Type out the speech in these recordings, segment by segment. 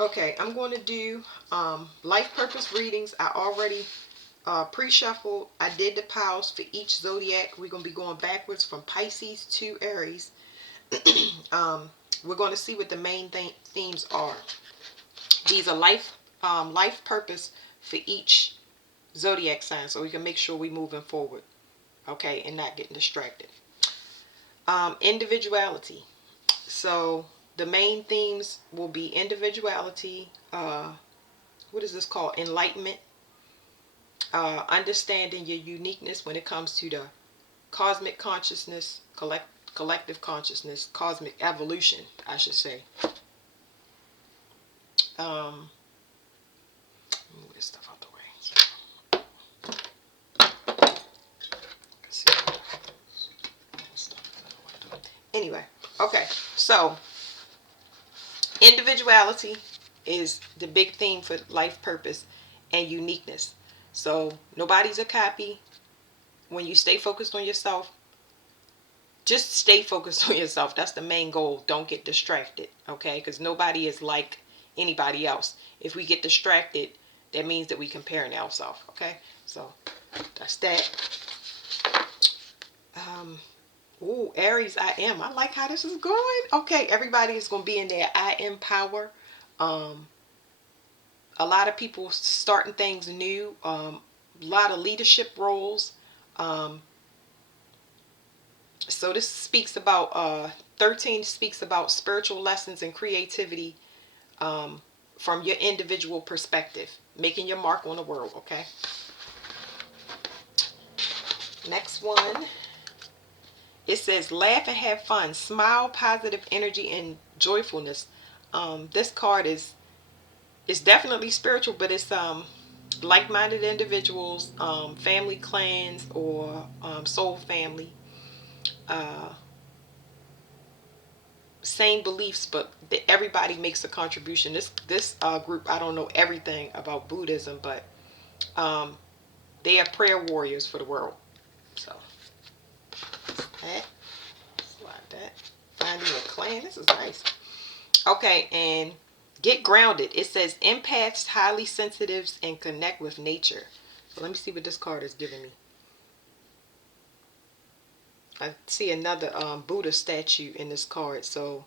Okay, I'm going to do life purpose readings. I already pre-shuffled. I did the piles for each zodiac. We're going to be going backwards from Pisces to Aries. We're going to see what the main themes are. These are life purpose for each zodiac sign, so we can make sure we're moving forward, okay, and not getting distracted. Individuality. So the main themes will be individuality. What is this called? Enlightenment. Understanding your uniqueness when it comes to the cosmic consciousness, collective consciousness, cosmic evolution, I should say. Move this stuff out the way. Anyway, okay, so individuality is the big theme for life purpose and uniqueness. So nobody's a copy. When you stay focused on yourself, just stay focused on yourself. That's the main goal. Don't get distracted, okay? Because nobody is like anybody else. If we get distracted, that means that we're comparing ourselves, okay? So that's that. Ooh, Aries, I am. I like how this is going. Okay, everybody is going to be in their I am power. A lot of people starting things new. A lot of leadership roles. So this speaks about 13 speaks about spiritual lessons and creativity from your individual perspective, making your mark on the world. Okay. Next one. It says laugh and have fun, smile, positive energy, and joyfulness. This card is definitely spiritual, but it's like-minded individuals, family clans, or soul family. Same beliefs, but everybody makes a contribution. This group, I don't know everything about Buddhism, but they are prayer warriors for the world. So that, slide that. Finding a clan. This is nice. Okay, and get grounded. It says empaths, highly sensitives, and connect with nature. So let me see what this card is giving me. I see another Buddha statue in this card. So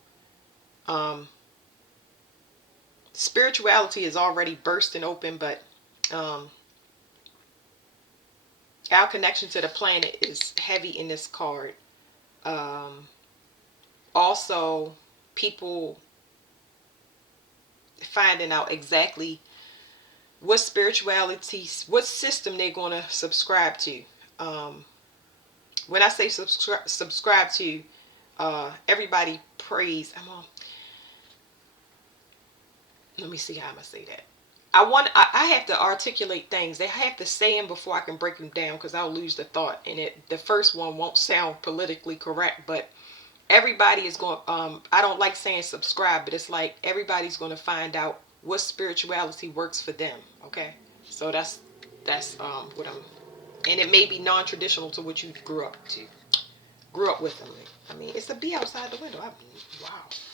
spirituality is already bursting open, but our connection to the planet is heavy in this card. Also, people finding out exactly what spirituality, what system they're going to subscribe to. When I say subscribe to, everybody prays. Let me see how I'm going to say that. I have to articulate things. They have to say them before I can break them down, because I'll lose the thought. And the first one won't sound politically correct, but everybody is going, I don't like saying subscribe, but it's like everybody's going to find out what spirituality works for them. Okay. So that's what I'm, and it may be non-traditional to what you grew up with. I mean, it's a bee outside the window. Wow. I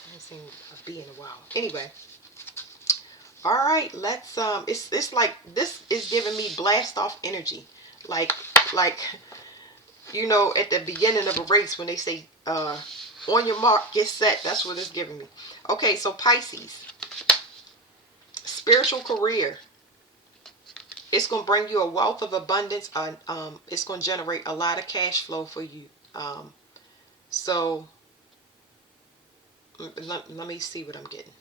haven't seen a bee in a while. Anyway. All right, let's it's like this is giving me blast off energy. Like at the beginning of a race when they say on your mark, get set, that's what it's giving me. Okay, so Pisces, spiritual career. It's going to bring you a wealth of abundance. It's going to generate a lot of cash flow for you. So let me see what I'm getting.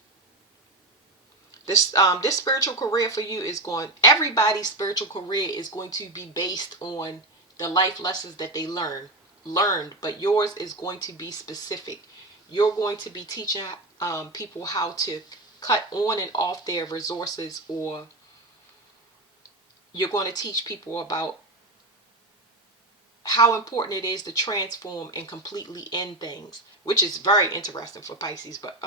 This spiritual career for you is everybody's spiritual career is going to be based on the life lessons that they learned, but yours is going to be specific. You're going to be teaching people how to cut on and off their resources, or you're going to teach people about how important it is to transform and completely end things, which is very interesting for Pisces. But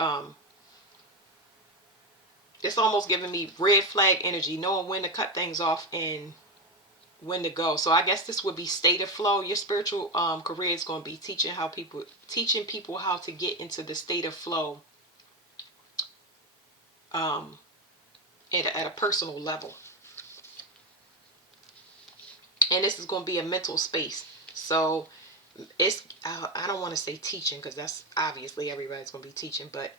it's almost giving me red flag energy, knowing when to cut things off and when to go. So I guess this would be state of flow. Your spiritual career is going to be teaching people how to get into the state of flow um, at a personal level. And this is going to be a mental space. So it's, I don't want to say teaching, because that's obviously everybody's going to be teaching, but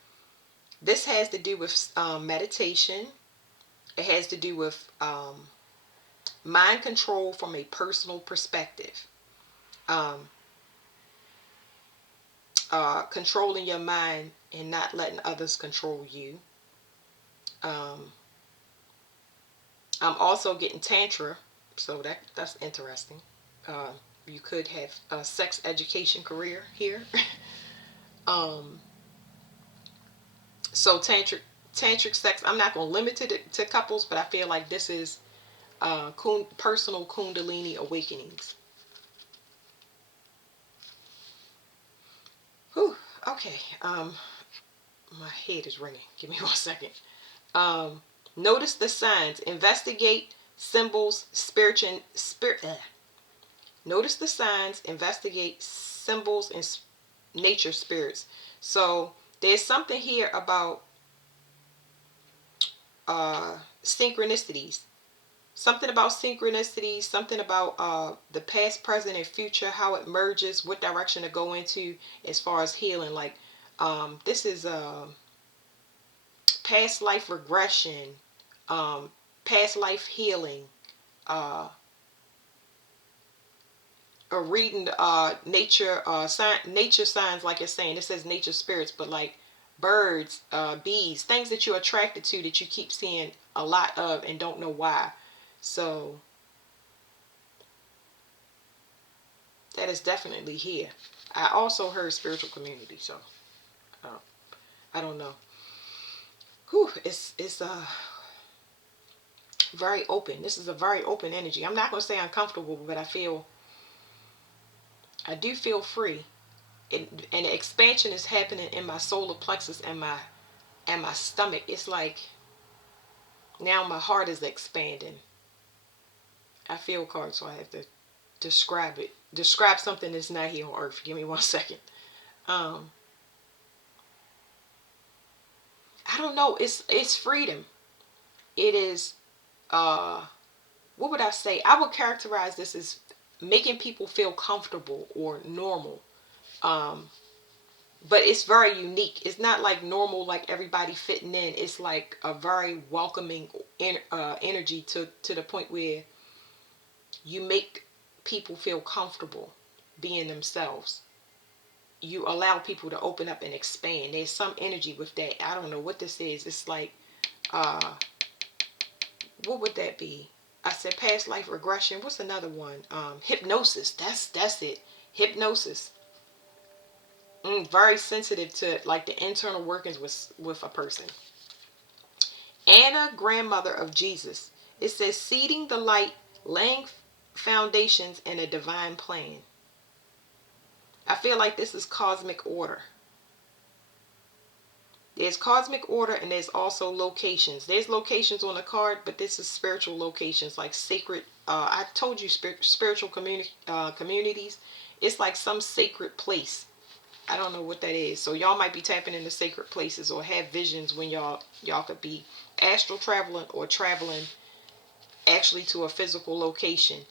this has to do with meditation. It has to do with mind control from a personal perspective. Um, Controlling your mind and not letting others control you. Um, I'm also getting tantra, so that's interesting. Uh, you could have a sex education career here. um, so tantric sex. I'm not going to limit it to couples, but I feel like this is personal Kundalini awakenings. Whew. Okay. My head is ringing. Give me 1 second. Um, Notice the signs. Investigate symbols. Notice the signs. Investigate symbols and nature spirits. So there's something here about synchronicities. Something about synchronicities. Something about the past, present, and future. How it merges. What direction to go into as far as healing. Like this is past life regression, past life healing, or reading nature signs, like it's saying. It says nature spirits, but like birds, bees, things that you're attracted to that you keep seeing a lot of and don't know why. So that is definitely here. I also heard spiritual community, so uh, I don't know. Whew, it's very open. This is a very open energy. I'm not going to say uncomfortable, but I do feel free. And the expansion is happening in my solar plexus and my stomach. It's like now my heart is expanding. I feel cards, so I have to describe it. Describe something that's not here on Earth. Give me 1 second. I don't know. It's freedom. It is. What would I say? I would characterize this as making people feel comfortable or normal. Um, but it's very unique. It's not like normal, like everybody fitting in. It's like a very welcoming energy to the point where you make people feel comfortable being themselves. You allow people to open up and expand. There's some energy with that. I don't know what this is. It's like, what would that be? I said past life regression. What's another one? Hypnosis. That's it. Hypnosis. Very sensitive to like the internal workings with a person. Anna, grandmother of Jesus. It says seeding the light, laying foundations in a divine plan. I feel like this is cosmic order. There's cosmic order and there's also locations. There's locations on the card, but this is spiritual locations, like sacred. I told you spiritual communities. It's like some sacred place. I don't know what that is. So y'all might be tapping into sacred places or have visions when y'all could be astral traveling or traveling actually to a physical location,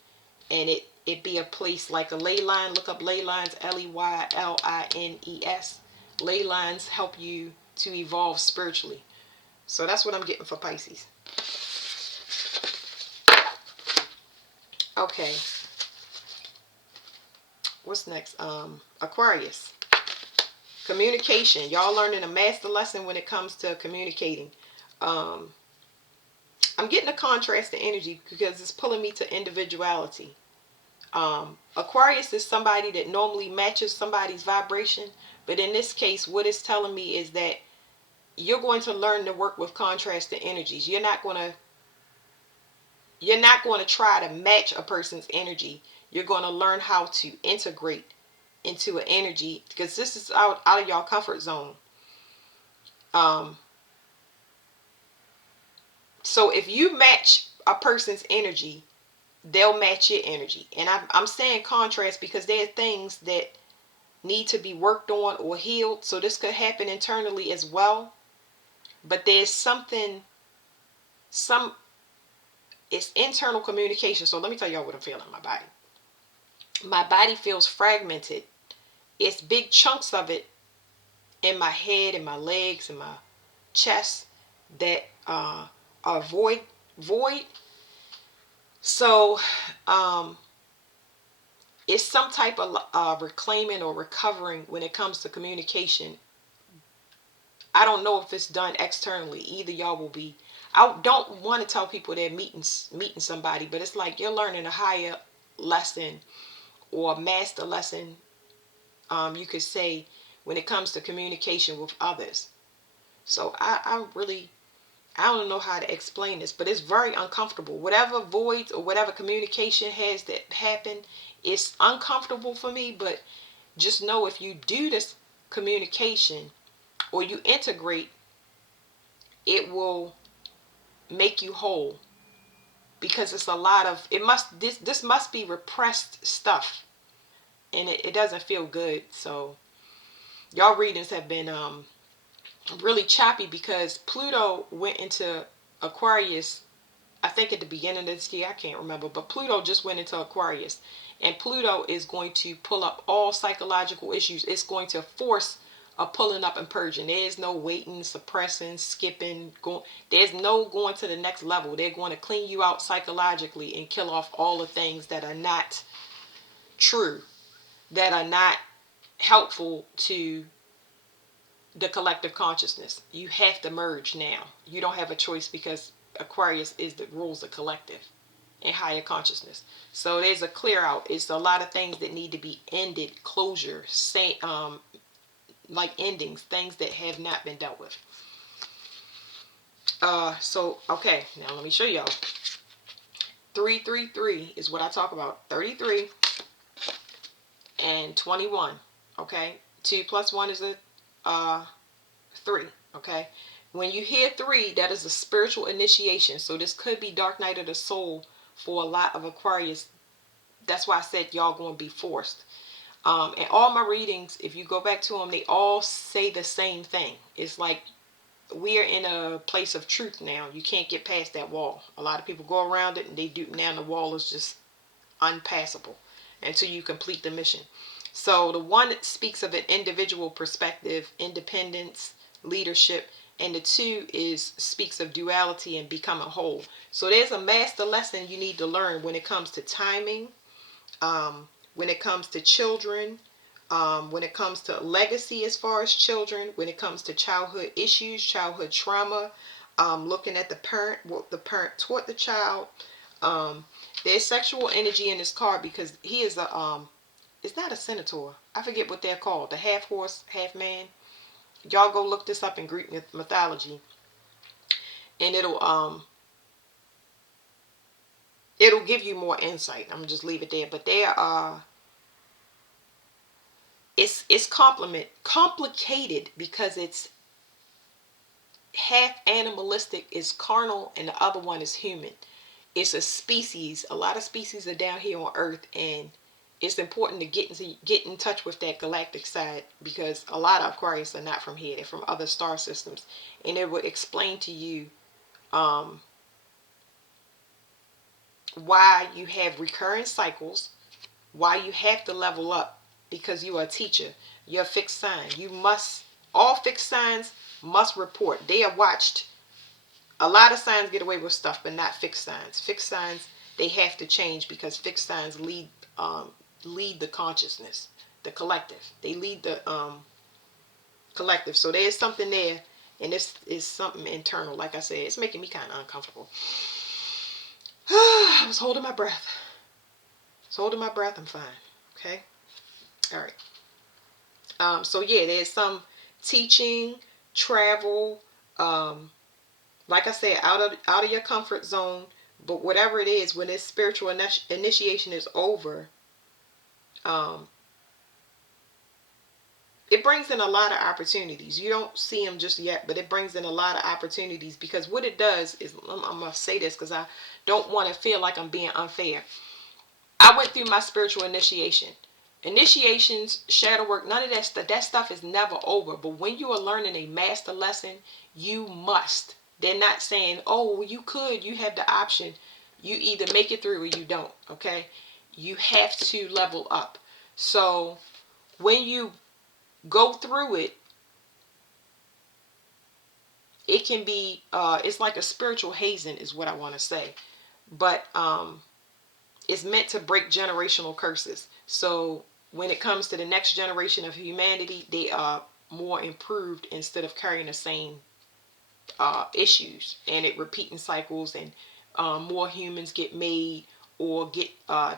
and it be a place like a ley line. Look up ley lines. Leylines. Ley lines help you to evolve spiritually. So that's what I'm getting for Pisces. Okay, what's next? Aquarius. Communication. Y'all learning a master lesson when it comes to communicating. I'm getting a contrast to energy because it's pulling me to individuality. Aquarius is somebody that normally matches somebody's vibration, but in this case, what it's telling me is that you're going to learn to work with contrasting energies. You're not going to try to match a person's energy. You're going to learn how to integrate into an energy, because this is out of your comfort zone. So if you match a person's energy, they'll match your energy. And I'm saying contrast because there are things that need to be worked on or healed. So this could happen internally as well. but there's something, it's internal communication. So let me tell y'all what I'm feeling in my body. My body feels fragmented. It's big chunks of it in my head, in my legs, in my chest that are void. So it's some type of reclaiming or recovering when it comes to communication. I don't know if it's done externally. Either y'all will be. I don't want to tell people they're meeting somebody, but it's like you're learning a higher lesson or master lesson. You could say when it comes to communication with others. So I don't know how to explain this, but it's very uncomfortable. Whatever voids or whatever communication has that happened, it's uncomfortable for me. But just know if you do this communication or you integrate, it will make you whole, because it's a lot of this must be repressed stuff, and it doesn't feel good. So y'all readings have been really choppy because Pluto went into Aquarius, I think at the beginning of this year. I can't remember, but Pluto just went into Aquarius, and Pluto is going to pull up all psychological issues. It's going to force a pulling up and purging. There's no waiting, suppressing, skipping, going. There's no going to the next level. They're going to clean you out psychologically and kill off all the things that are not true, that are not helpful to the collective consciousness. You have to merge now. You don't have a choice, because Aquarius is the rules the collective and higher consciousness. So there's a clear out. It's a lot of things that need to be ended, closure, like endings, things that have not been dealt with. So okay, now let me show y'all. 333 is what I talk about. 33 and 21. Okay, 2 plus 1 is a 3. Okay, when you hear 3, that is a spiritual initiation. So this could be dark night of the soul for a lot of Aquarius. That's why I said y'all going to be forced. And all my readings, if you go back to them, they all say the same thing. It's like we are in a place of truth now. You can't get past that wall. A lot of people go around it and they do. Now the wall is just unpassable until you complete the mission. So the one speaks of an individual perspective, independence, leadership, and the 2 speaks of duality and becoming whole. So there's a master lesson you need to learn when it comes to timing, when it comes to children, when it comes to legacy as far as children, when it comes to childhood issues, childhood trauma, looking at the parent, what the parent taught the child. There's sexual energy in this card because he is it's not a centaur. I forget what they're called. The half horse, half man. Y'all go look this up in Greek mythology, and it'll give you more insight. I'm gonna just leave it there. But they are it's complicated because it's half animalistic, is carnal, and the other one is human. It's a species. A lot of species are down here on Earth, and it's important to get in touch with that galactic side, because a lot of Aquarius are not from here. They're from other star systems, and it will explain to you why you have recurring cycles, why you have to level up, because you are a teacher. You're a fixed sign. All fixed signs must report. They are watched. A lot of signs get away with stuff, but not fixed signs. Fixed signs, they have to change, because fixed signs lead the consciousness, the collective. They lead the collective. So there's something there, and this is something internal. Like I said, it's making me kind of uncomfortable. I was holding my breath. I'm fine. Okay. All right. So yeah, there's some teaching, travel, like I said, out of your comfort zone. But whatever it is, when this spiritual initiation is over, it brings in a lot of opportunities. You don't see them just yet, but it brings in a lot of opportunities, because what it does is, I'm going to say this because I don't want to feel like I'm being unfair. I went through my spiritual initiation. Initiations, shadow work, none of that stuff. That stuff is never over. But when you are learning a master lesson, you must. They're not saying, oh, well, you could, you have the option. You either make it through or you don't. Okay? You have to level up. So when you go through it, it can be, it's like a spiritual hazing is what I want to say. But it's meant to break generational curses. So when it comes to the next generation of humanity, they are more improved instead of carrying the same issues, and it repeating cycles, and more humans get made or get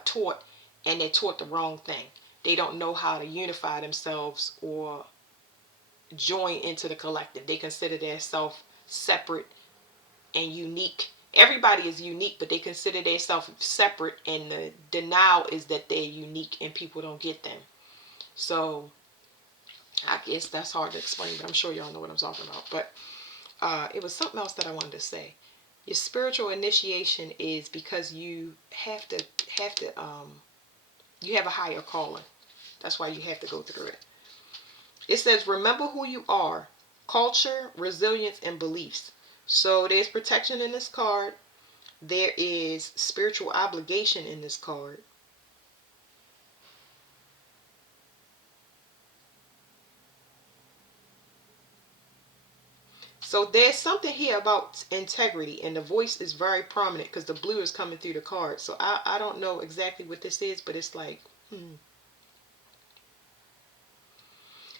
taught, and they're taught the wrong thing. They don't know how to unify themselves or join into the collective. They consider themselves separate and unique. Everybody is unique, but they consider themselves separate, and the denial is that they're unique and people don't get them. So I guess that's hard to explain, but I'm sure y'all know what I'm talking about. But it was something else that I wanted to say. Your spiritual initiation is because you have to you have a higher calling. That's why you have to go through it. It says, remember who you are, culture, resilience, and beliefs. So there's protection in this card. There is spiritual obligation in this card. So there's something here about integrity, and the voice is very prominent because the blue is coming through the card. So I don't know exactly what this is, but it's like,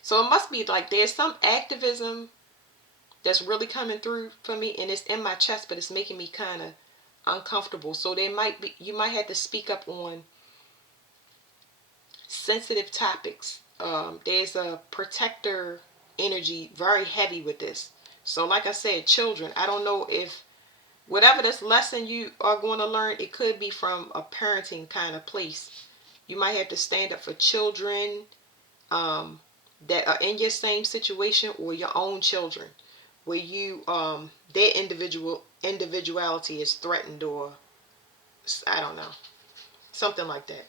So it must be like there's some activism that's really coming through for me, and it's in my chest, but it's making me kind of uncomfortable. So there might be, you might have to speak up on sensitive topics. There's a protector energy very heavy with this. So like I said, children, I don't know if whatever this lesson you are going to learn, it could be from a parenting kind of place. You might have to stand up for children that are in your same situation, or your own children, where you their individuality is threatened, or I don't know, something like that.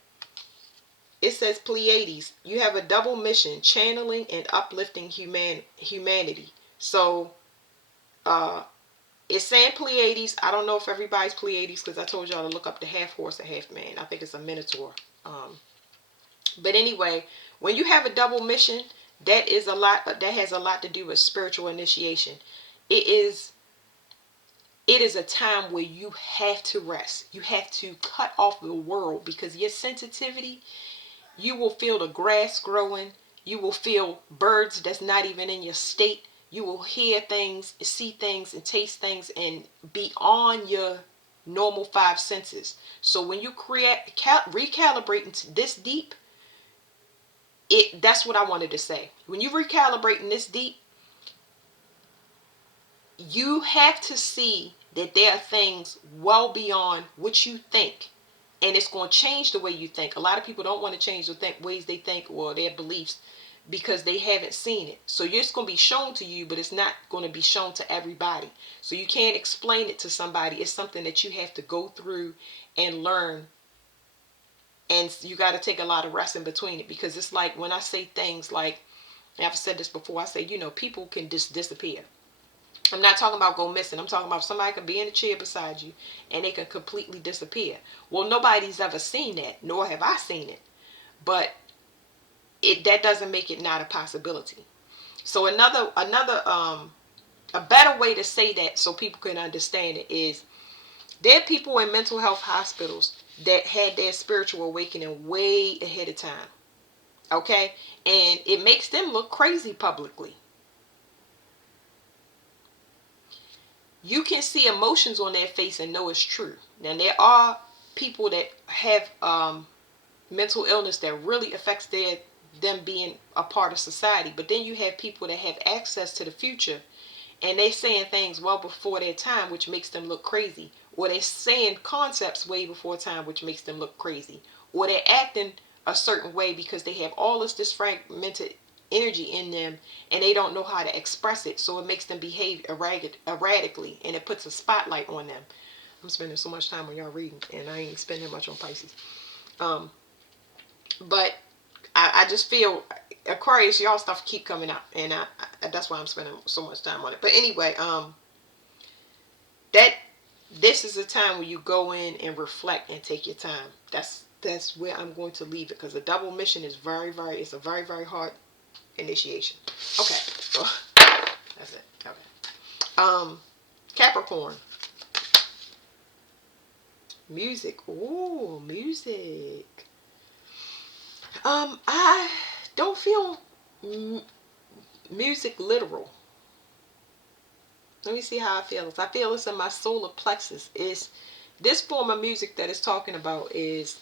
It says Pleiades, you have a double mission, channeling and uplifting humanity. So it's saying Pleiades. I don't know if everybody's Pleiades because I told y'all to look up the half horse and half man. I think it's a minotaur. But anyway, when you have a double mission, that is a lot. That has a lot to do with spiritual initiation. It is. It is a time where you have to rest. You have to cut off the world, because your sensitivity, you will feel the grass growing. You will feel birds that's not even in your state. You will hear things, see things, and taste things, and be on your normal five senses. So when you recalibrate into this deep, that's what I wanted to say. When you recalibrate in this deep, you have to see that there are things well beyond what you think, and it's going to change the way you think. A lot of people don't want to change the ways they think or their beliefs because they haven't seen it. So it's going to be shown to you, but it's not going to be shown to everybody. So you can't explain it to somebody. It's something that you have to go through and learn, and you got to take a lot of rest in between it, because it's like when I say things like, I've said this before, I say, people can just disappear. I'm not talking about go missing. I'm talking about somebody can be in a chair beside you and they can completely disappear. Well, nobody's ever seen that, nor have I seen it. But that doesn't make it not a possibility. So a better way to say that so people can understand it is, there are people in mental health hospitals that had their spiritual awakening way ahead of time. Okay? And it makes them look crazy publicly. You can see emotions on their face and know it's true. Now, there are people that have mental illness that really affects them being a part of society. But then you have people that have access to the future, and they're saying things well before their time, which makes them look crazy. Or they're saying concepts way before time, which makes them look crazy. Or they're acting a certain way because they have all this fragmented energy in them, and they don't know how to express it, so it makes them behave erratically, and it puts a spotlight on them. I'm spending so much time on y'all reading, and I ain't spending much on Pisces. But I just feel Aquarius, y'all stuff keep coming up, and that's why I'm spending so much time on it. But anyway, that this is a time where you go in and reflect and take your time. That's where I'm going to leave it, because a double mission is it's a very, very hard initiation. Okay, so that's it. Okay. Capricorn. Music. Ooh, music. I don't feel music literal. Let me see how I feel. I feel it's in my solar plexus. Is this form of music that it's talking about is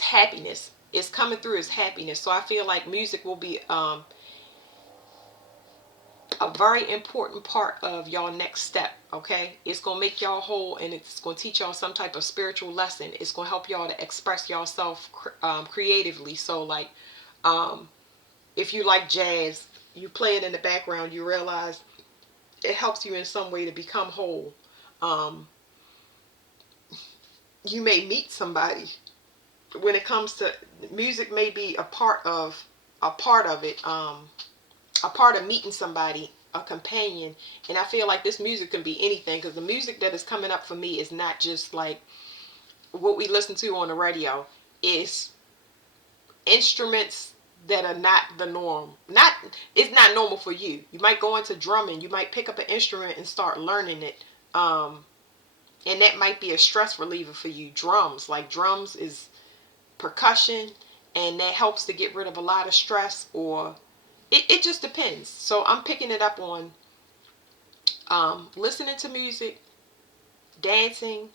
happiness. It's coming through as happiness. So I feel like music will be a very important part of y'all next step. Okay, it's gonna make y'all whole, and it's gonna teach y'all some type of spiritual lesson. It's gonna help y'all to express yourself creatively. So like, if you like jazz, you play it in the background, you realize it helps you in some way to become whole. Um, you may meet somebody. When it comes to music, may be a part of it. A part of meeting somebody, a companion. And I feel like this music can be anything, because the music that is coming up for me is not just like what we listen to on the radio. It's instruments that are not the norm. It's not normal for you. You might go into drumming, you might pick up an instrument and start learning it. And that might be a stress reliever for you. Drums is percussion, and that helps to get rid of a lot of stress, or it just depends. So I'm picking it up on listening to music, dancing,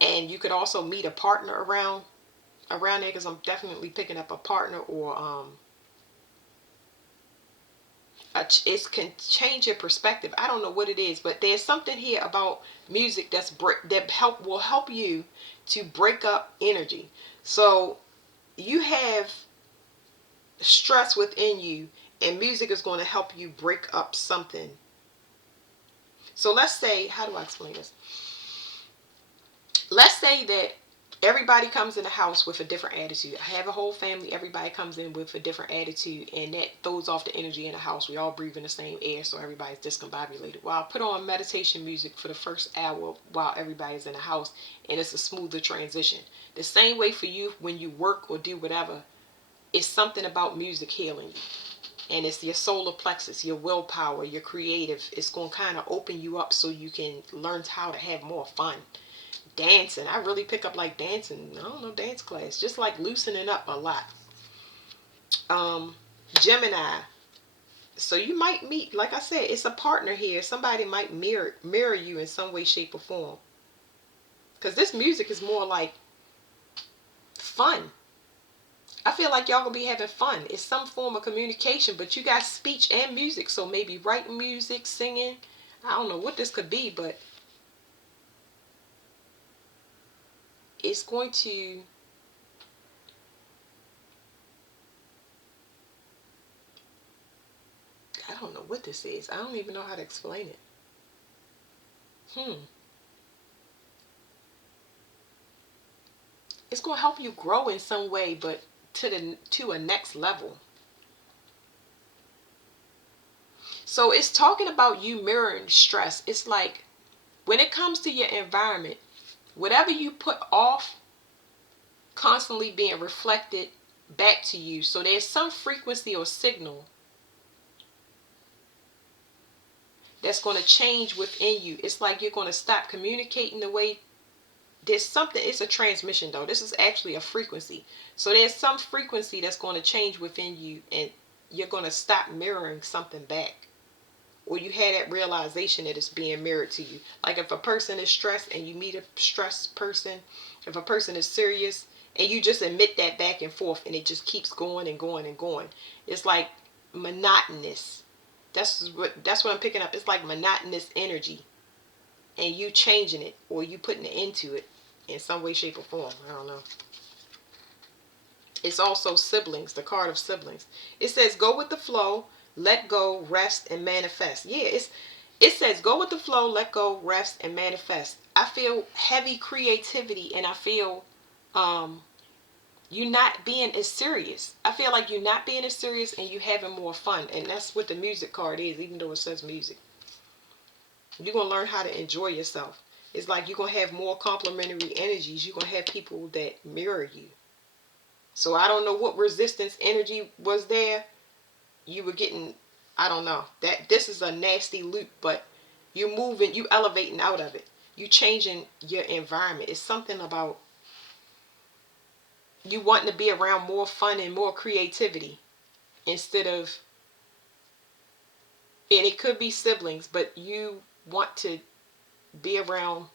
and you could also meet a partner around there, because I'm definitely picking up a partner, or it can change your perspective. I don't know what it is, but there's something here about music that will help you to break up energy. So you have stress within you, and music is going to help you break up something. So let's say, how do I explain this? Let's say that everybody comes in the house with a different attitude. I have a whole family, everybody comes in with a different attitude, and that throws off the energy in the house. We all breathe in the same air, so everybody's discombobulated. Well, I'll put on meditation music for the first hour while everybody's in the house, and it's a smoother transition. The same way for you when you work or do whatever, it's something about music healing you. And it's your solar plexus, your willpower, your creative. It's going to kind of open you up so you can learn how to have more fun. Dancing, I really pick up like dancing. I don't know, dance class, just like loosening up a lot. Gemini. So you might meet, like I said, it's a partner here. Somebody might mirror you in some way, shape, or form. Because this music is more like fun. I feel like y'all gonna be having fun. It's some form of communication, but you got speech and music. So maybe writing music, singing. I don't know what this could be, but it's going to I don't know what this is. I don't even know how to explain it. It's going to help you grow in some way, but to a next level. So it's talking about you mirroring stress. It's like when it comes to your environment, whatever you put off constantly being reflected back to you. So there's some frequency or signal that's going to change within you. It's like you're going to stop communicating the way. There's something, it's a transmission though. This is actually a frequency. So there's some frequency that's going to change within you, and you're going to stop mirroring something back. Or you had that realization that it's being mirrored to you. Like if a person is stressed and you meet a stressed person, if a person is serious and you just admit that back and forth, and it just keeps going and going and going. It's like monotonous. That's what I'm picking up. It's like monotonous energy, and you changing it, or you putting it into it in some way, shape, or form. I don't know. It's also siblings, the card of siblings. It says go with the flow, let go, rest, and manifest. Yeah, it says go with the flow, let go, rest, and manifest. I feel heavy creativity, and I feel you're not being as serious. I feel like you're not being as serious and you having more fun. And that's what the music card is, even though it says music. You're going to learn how to enjoy yourself. It's like you're going to have more complementary energies. You're going to have people that mirror you. So I don't know what resistance energy was there. You were getting, I don't know. That this is a nasty loop, but you're moving, you elevating out of it. You changing your environment. It's something about you wanting to be around more fun and more creativity instead of, and it could be siblings, but you want to be around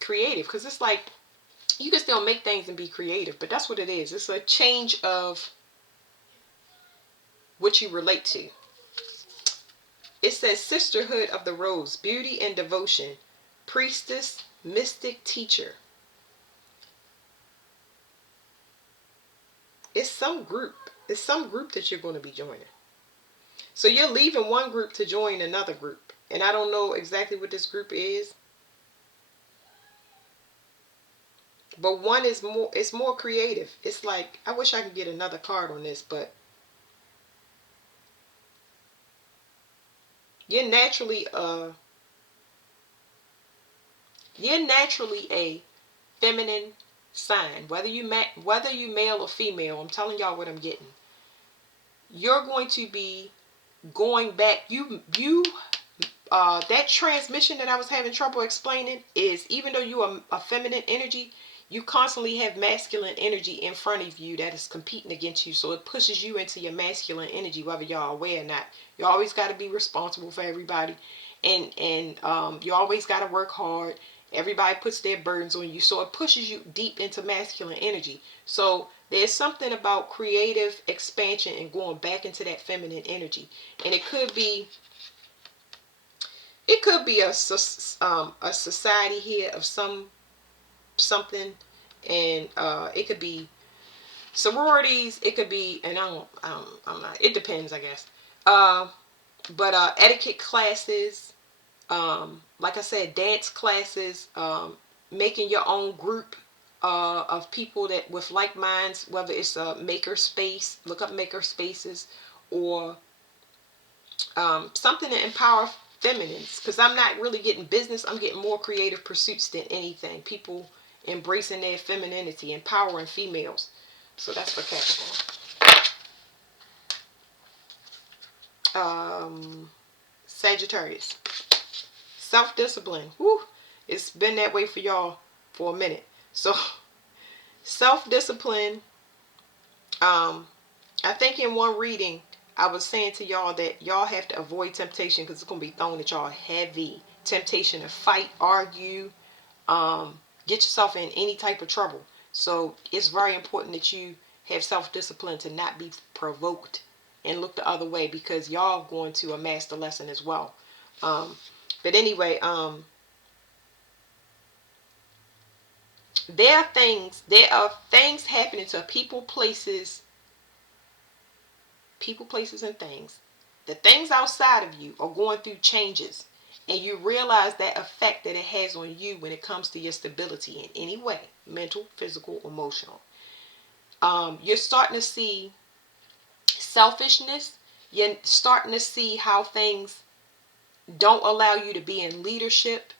creative, because it's like you can still make things and be creative, but that's what it is. It's a change of what you relate to. It says sisterhood of the rose, beauty and devotion, priestess, mystic, teacher. It's some group. It's some group that you're going to be joining. So you're leaving one group to join another group. And I don't know exactly what this group is. But one is more, it's more creative. It's like, I wish I could get another card on this, but you're naturally a feminine sign. Whether you male or female, I'm telling y'all what I'm getting. You're going to be going back. That transmission that I was having trouble explaining is, even though you are a feminine energy, you constantly have masculine energy in front of you that is competing against you. So it pushes you into your masculine energy, whether y'all aware or not. You always got to be responsible for everybody, and you always got to work hard. Everybody puts their burdens on you, so it pushes you deep into masculine energy. So there's something about creative expansion and going back into that feminine energy, and it could be a society here of something, and it could be sororities. It could be, and I'm not. It depends, I guess. But etiquette classes, like I said, dance classes, making your own group of people that with like minds. Whether it's a maker space, look up maker spaces, or something to empower feminines, because I'm not really getting business. I'm getting more creative pursuits than anything. People embracing their femininity, empowering females. So that's for Capricorn. Sagittarius, self-discipline. Whew, it's been that way for y'all for a minute. So self-discipline. I think in one reading I was saying to y'all that y'all have to avoid temptation, because it's going to be thrown at y'all heavy. Temptation to fight, argue, get yourself in any type of trouble. So it's very important that you have self-discipline to not be provoked and look the other way, because y'all going to amass the lesson as well. But anyway, there are things happening to people, places, and things. The things outside of you are going through changes, and you realize that effect that it has on you when it comes to your stability in any way, mental, physical, emotional. You're starting to see selfishness. You're starting to see how things don't allow you to be in leadership.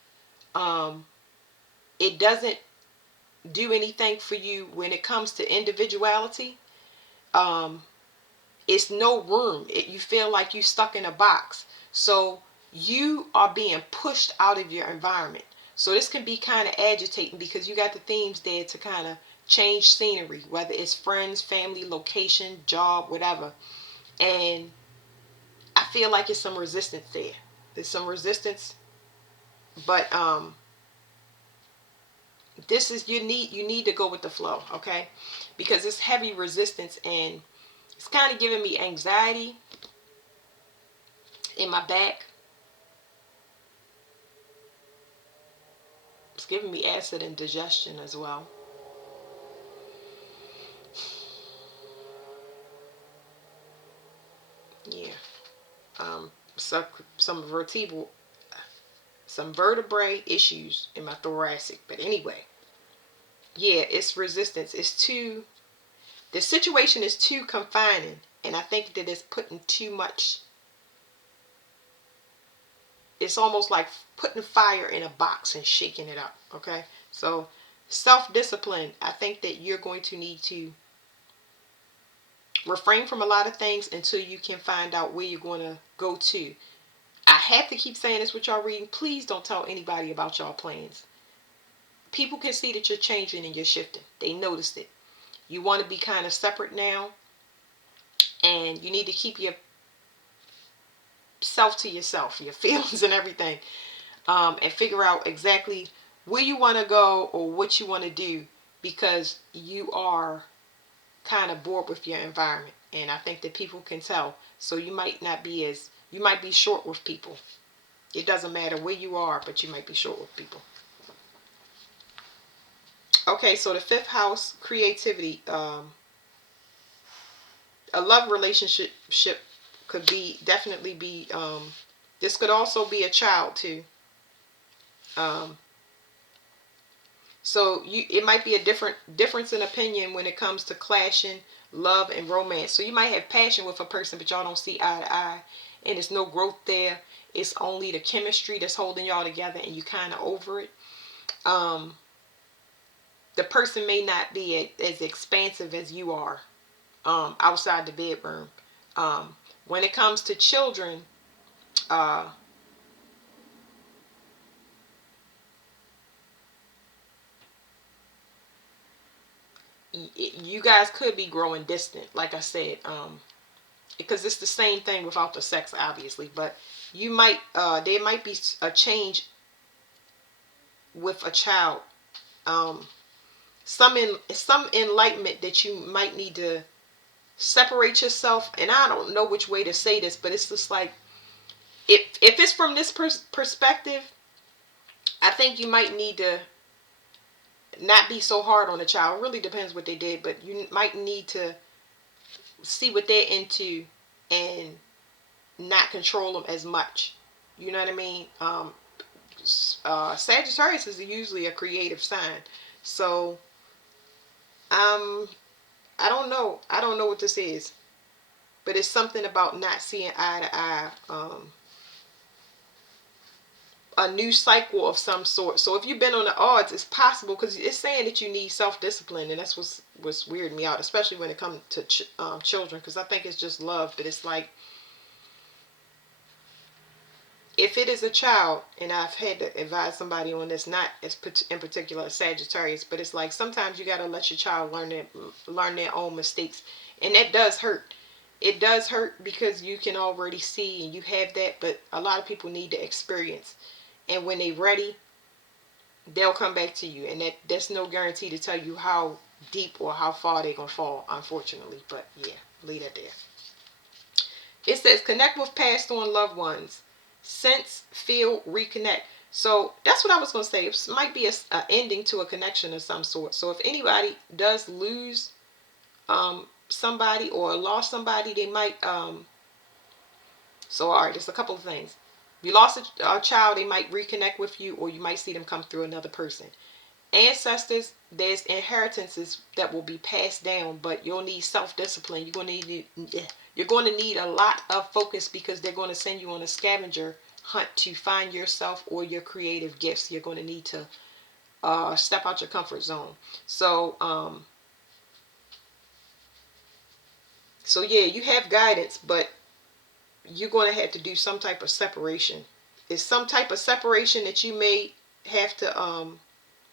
It doesn't do anything for you when it comes to individuality. It's no room. You feel like you're stuck in a box. So you are being pushed out of your environment. So this can be kind of agitating, because you got the themes there to kind of change scenery, whether it's friends, family, location, job, whatever. And I feel like there's some resistance there. There's some resistance, but this is, you need to go with the flow, okay? Because it's heavy resistance, and it's kind of giving me anxiety in my back. It's giving me acid and digestion as well. Yeah. So, some vertebrae issues in my thoracic. But anyway, yeah, it's resistance. The situation is too confining. And I think that it's putting too much, it's almost like putting fire in a box and shaking it up. Okay. So self-discipline, I think that you're going to need to refrain from a lot of things until you can find out where you're going to go to. I have to keep saying this with y'all reading. Please don't tell anybody about y'all plans. People can see that you're changing and you're shifting. They noticed it. You want to be kind of separate now, and you need to keep yourself to yourself, your feelings and everything, and figure out exactly where you want to go or what you want to do, because you are kind of bored with your environment, and I think that people can tell. So you might be short with people. It doesn't matter where you are, but you might be short with people. Okay, so the fifth house, creativity. A love relationship could be definitely be. This could also be a child too. Um, so it might be a difference in opinion when it comes to clashing love and romance. So you might have passion with a person, but y'all don't see eye to eye, and there's no growth there. It's only the chemistry that's holding y'all together, and you kind of over it. Um, the person may not be as expansive as you are outside the bedroom. When it comes to children, uh, you guys could be growing distant, like I said, because it's the same thing without the sex, obviously. But you might, there might be a change with a child. Um, some enlightenment that you might need to separate yourself. And I don't know which way to say this, but it's just like, if it's from this perspective, I think you might need to not be so hard on the child. It really depends what they did, but you might need to see what they're into and not control them as much. You know what I mean? Sagittarius is usually a creative sign, so um, I don't know. I don't know what this is, but it's something about not seeing eye to eye. A new cycle of some sort. So if you've been on the odds, it's possible, because it's saying that you need self-discipline, and that's what's weirding me out, especially when it comes to children, because I think it's just love, but it's like, if it is a child, and I've had to advise somebody on this, not as in particular a Sagittarius, but it's like sometimes you got to let your child learn their own mistakes, and that does hurt. It does hurt because you can already see and you have that, but a lot of people need to experience, and when they're ready, they'll come back to you, and that's no guarantee to tell you how deep or how far they're gonna fall, unfortunately. But yeah, leave that there. It says connect with past on loved ones, sense, feel, reconnect. So that's what I was gonna say. It might be a ending to a connection of some sort. So if anybody does lose somebody or lost somebody, they might so all right, there's a couple of things. If you lost a child, they might reconnect with you, or you might see them come through another person. Ancestors, there's inheritances that will be passed down, but you'll need self-discipline. You're going to need a lot of focus, because they're going to send you on a scavenger hunt to find yourself or your creative gifts. You're going to need to step out your comfort zone. So yeah, you have guidance, but you're going to have to do some type of separation. It's some type of separation that you may have to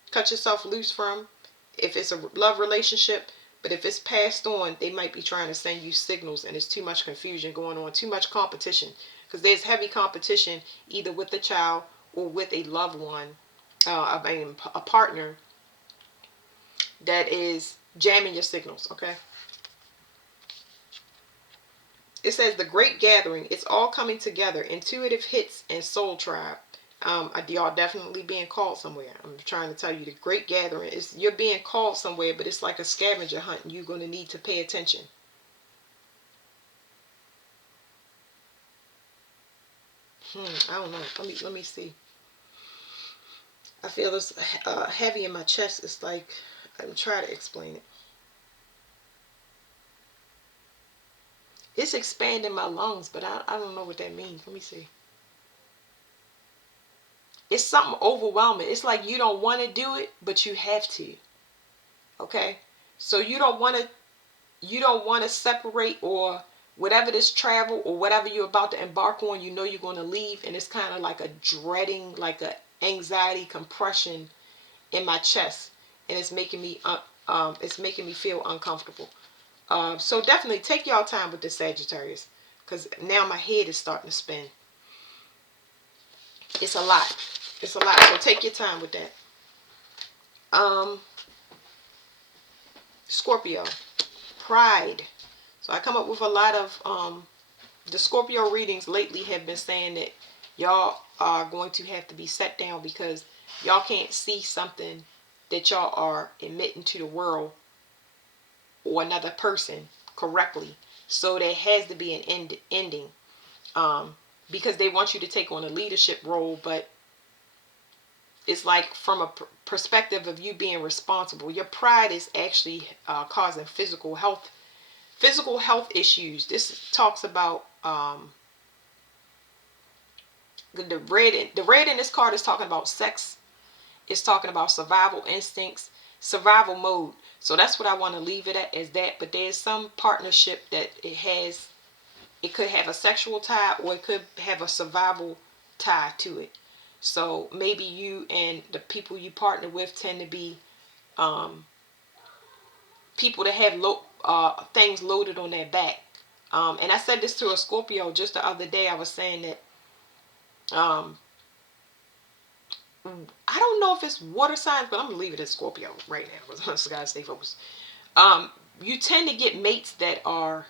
cut yourself loose from, if it's a love relationship. But if it's passed on, they might be trying to send you signals, and there's too much confusion going on, too much competition, because there's heavy competition either with the child or with a loved one, a partner that is jamming your signals. Okay. It says the great gathering. It's all coming together. Intuitive hits and soul tribe. Y'all definitely being called somewhere. I'm trying to tell you, the great gathering is, you're being called somewhere, but it's like a scavenger hunt, and you're going to need to pay attention. I don't know. Let me see. I feel this heavy in my chest. It's like I'm trying to explain it. It's expanding my lungs, but I don't know what that means. Let me see. It's something overwhelming. It's like you don't want to do it, but you have to. Okay? So you don't want to separate, or whatever this travel or whatever you're about to embark on, you know you're going to leave, and it's kind of like a dreading, like a anxiety compression in my chest, and it's making me feel uncomfortable. So definitely take y'all time with this Sagittarius, because now my head is starting to spin. It's a lot. It's a lot. So take your time with that. Um, Scorpio, pride. So I come up with a lot of the Scorpio readings lately have been saying that y'all are going to have to be set down because y'all can't see something that y'all are admitting to the world or another person correctly. So there has to be an ending, because they want you to take on a leadership role, but it's like from a perspective of you being responsible. Your pride is actually causing physical health issues. This talks about the red in this card is talking about sex. It's talking about survival instincts, survival mode. So that's what I want to leave it at, as that. But there's some partnership that it has. It could have a sexual tie, or it could have a survival tie to it. So maybe you and the people you partner with tend to be um, people that have things loaded on their back. And I said this to a Scorpio just the other day. I was saying that um, I don't know if it's water signs, but I'm gonna leave it as Scorpio right now because I just gotta stay focused. Um, you tend to get mates that are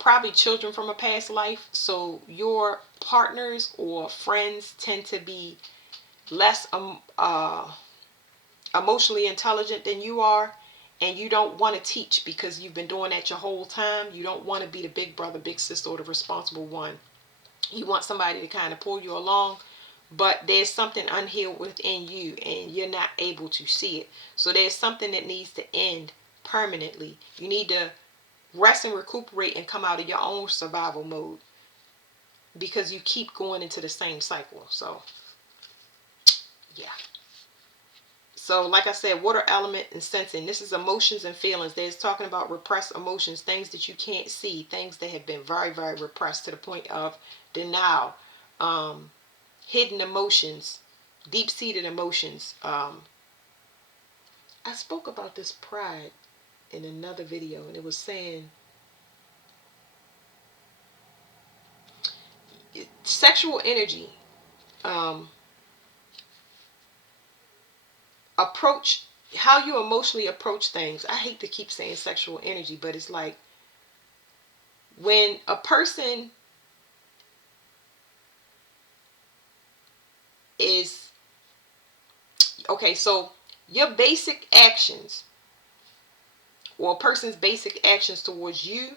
probably children from a past life, so your partners or friends tend to be less emotionally intelligent than you are, and you don't want to teach because you've been doing that your whole time. You don't want to be the big brother, big sister, or the responsible one. You want somebody to kind of pull you along, but there's something unhealed within you and you're not able to see it. So there's something that needs to end permanently. You need to rest and recuperate and come out of your own survival mode, because you keep going into the same cycle. So yeah. So like I said, water element and sensing. This is emotions and feelings. There's talking about repressed emotions, things that you can't see, things that have been very, very repressed to the point of denial, hidden emotions, deep-seated emotions. I spoke about this pride in another video, and it was saying sexual energy, um, approach, how you emotionally approach things. I hate to keep saying sexual energy, but it's like when a person is okay, so your basic actions, or a person's basic actions towards you,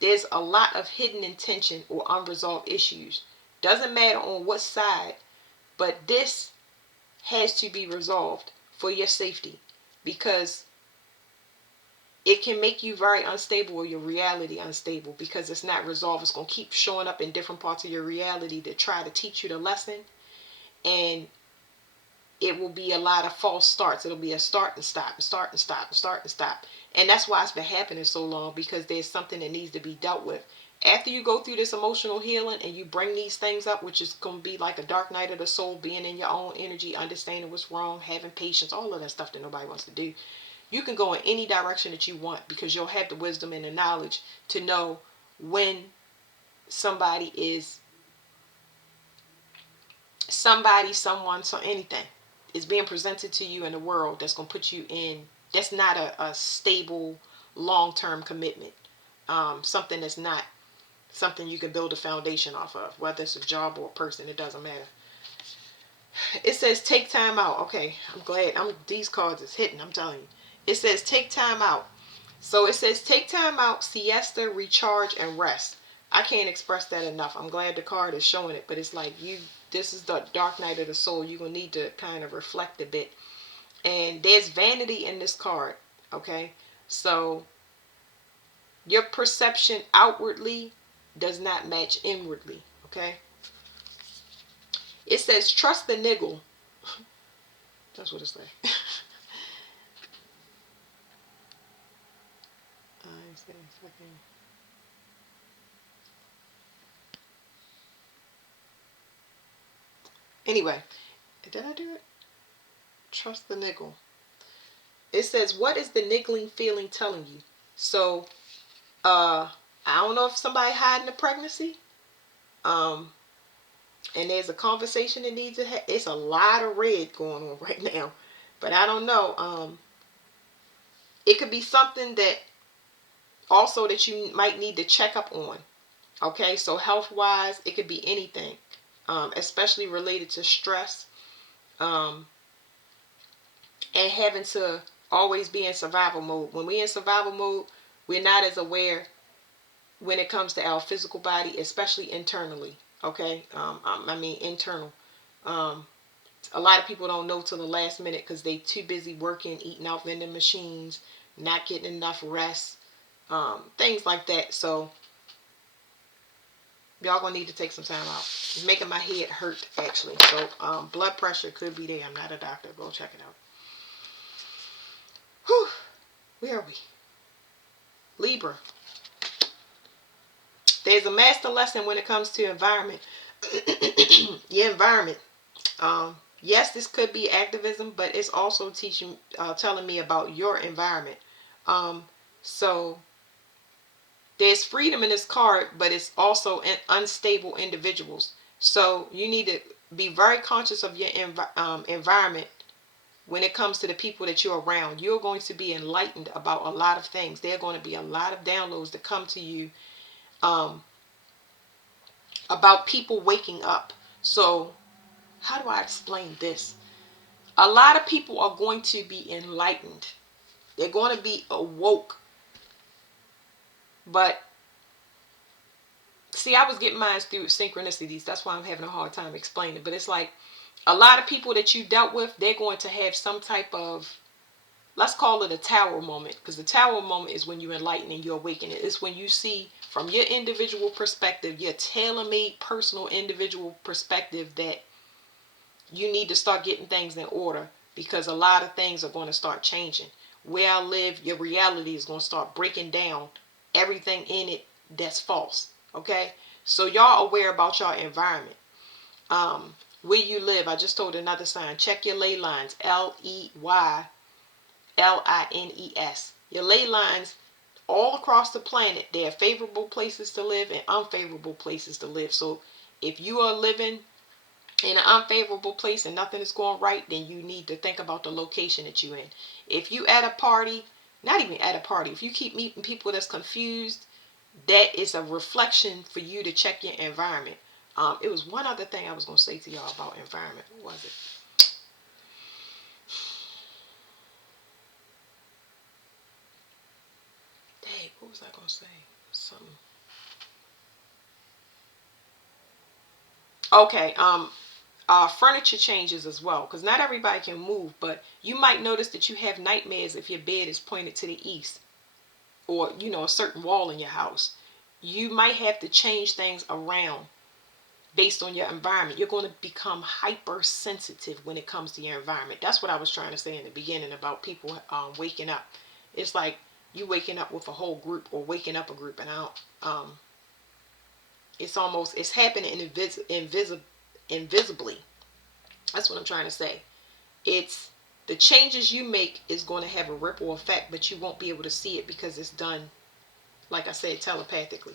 there's a lot of hidden intention or unresolved issues. Doesn't matter on what side, but this has to be resolved for your safety, because it can make you very unstable, or your reality unstable, because it's not resolved. It's going to keep showing up in different parts of your reality to try to teach you the lesson, and it will be a lot of false starts. It'll be a start and stop, and start and stop, and start and stop. And that's why it's been happening so long, because there's something that needs to be dealt with. After you go through this emotional healing and you bring these things up, which is going to be like a dark night of the soul, being in your own energy, understanding what's wrong, having patience, all of that stuff that nobody wants to do. You can go in any direction that you want, because you'll have the wisdom and the knowledge to know when somebody is somebody, someone, so anything is being presented to you in the world that's going to put you in, that's not a stable long-term commitment, something that's not something you can build a foundation off of, whether it's a job or a person, it doesn't matter. It says take time out. Okay, I'm glad these cards is hitting, I'm telling you. It says take time out. So it says take time out, siesta, recharge, and rest. I can't express that enough. I'm glad the card is showing it, but it's like this is the dark night of the soul. You're going to need to kind of reflect a bit. And there's vanity in this card. Okay. So your perception outwardly does not match inwardly. Okay. It says trust the niggle. That's what it says. Anyway, did I do it? Trust the niggle. It says, what is the niggling feeling telling you? So, I don't know if somebody hiding a pregnancy. Um, and there's a conversation that needs to have. It's a lot of red going on right now, but I don't know. It could be something that also that you might need to check up on. Okay, so health wise, it could be anything, especially related to stress, um, and having to always be in survival mode. When we're in survival mode, we're not as aware when it comes to our physical body, especially internally. Okay, I mean internal. Um, a lot of people don't know till the last minute because they too busy working, eating out vending machines, not getting enough rest, things like that. So y'all gonna need to take some time out. It's making my head hurt actually. So blood pressure could be there. I'm not a doctor. Go check it out. Whew. Where are we? Libra. There's a master lesson when it comes to environment. Your environment. Yes, this could be activism, but it's also telling me about your environment. Um, so there's freedom in this card, but it's also unstable individuals. So you need to be very conscious of your environment when it comes to the people that you're around. You're going to be enlightened about a lot of things. There are going to be a lot of downloads that come to you um, about people waking up. So how do I explain this? A lot of people are going to be enlightened. They're going to be awoke. But see, I was getting mine through synchronicities. That's why I'm having a hard time explaining. But it's like a lot of people that you dealt with, they're going to have some type of, let's call it a tower moment. Because the tower moment is when you enlighten and you awaken. It's when you see from your individual perspective, your tailor-made personal individual perspective, that you need to start getting things in order, because a lot of things are going to start changing. Where I live, your reality is going to start breaking down everything in it that's false. Okay, so y'all aware about your environment. Where you live, I just told another sign, check your ley lines. Leylines. Your ley lines all across the planet, there are favorable places to live and unfavorable places to live. So if you are living in an unfavorable place and nothing is going right, then you need to think about the location that you're in. If you at a party, not even at a party, if you keep meeting people that's confused, that is a reflection for you to check your environment. It was one other thing I was going to say to y'all about environment. What was it? Dang, what was I going to say? Something. Okay, furniture changes as well, because not everybody can move, but you might notice that you have nightmares if your bed is pointed to the east, or a certain wall in your house. You might have to change things around based on your environment. You're going to become hypersensitive when it comes to your environment. That's what I was trying to say in the beginning about people waking up. It's like you waking up with a whole group, or waking up a group, and it's happening invisibly. That's what I'm trying to say. It's the changes you make is going to have a ripple effect, but you won't be able to see it because it's done, like I said, telepathically.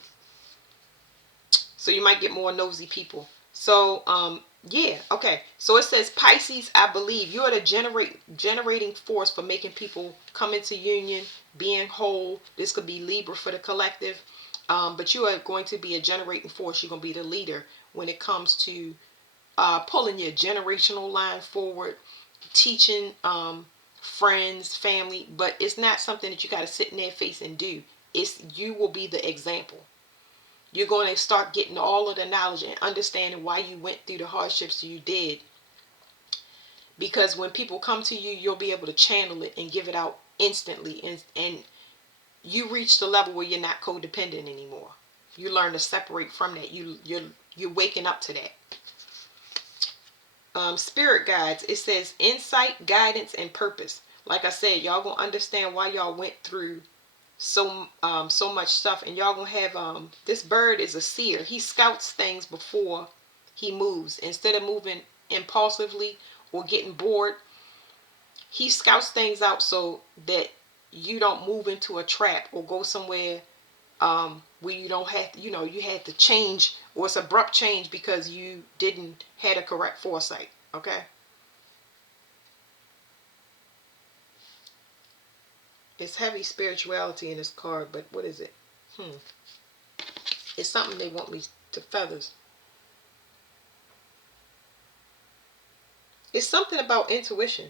So you might get more nosy people. So yeah, okay. So it says Pisces, I believe you are the generating force for making people come into union, being whole. This could be Libra for the collective, but you are going to be a generating force. You're going to be the leader when it comes to pulling your generational line forward, teaching friends, family. But it's not something that you got to sit in their face and do. You will be the example. You're going to start getting all of the knowledge and understanding why you went through the hardships you did, Because when people come to you, you'll be able to channel it and give it out instantly. And you reach the level where you're not codependent anymore. You learn to separate from that. You're waking up to that. Spirit guides, it says insight, guidance, and purpose. Like I said, y'all gonna understand why y'all went through so much stuff, and y'all gonna have this bird is a seer. He scouts things before he moves. Instead of moving impulsively or getting bored, he scouts things out so that you don't move into a trap or go somewhere where you don't have to, you had to change, or it's abrupt change because you didn't had a correct foresight. Okay. It's heavy spirituality in this card, but what is it? It's something they want me to feathers. It's something about intuition.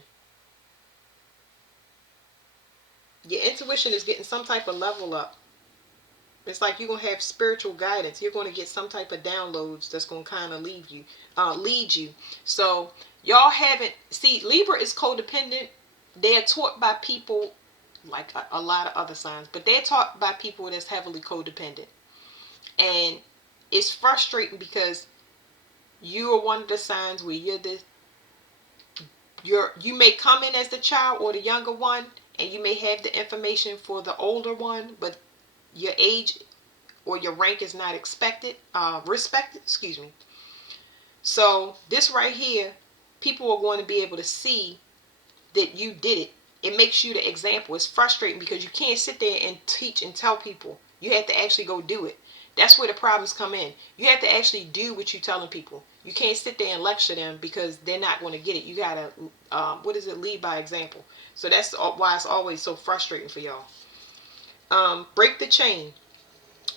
Your intuition is getting some type of level up. It's like you're going to have spiritual guidance. You're going to get some type of downloads that's going to kind of lead you. So y'all haven't, see, Libra is codependent. They're taught by people like a lot of other signs, but they're taught by people that's heavily codependent. And it's frustrating because you are one of the signs where you may come in as the child or the younger one, and you may have the information for the older one, but your age or your rank is not respected, excuse me. So this right here, people are going to be able to see that you did it. It makes you the example. It's frustrating because you can't sit there and teach and tell people. You have to actually go do it. That's where the problems come in. You have to actually do what you're telling people. You can't sit there and lecture them because they're not going to get it. You got to, lead by example. So that's why it's always so frustrating for y'all. Break the chain.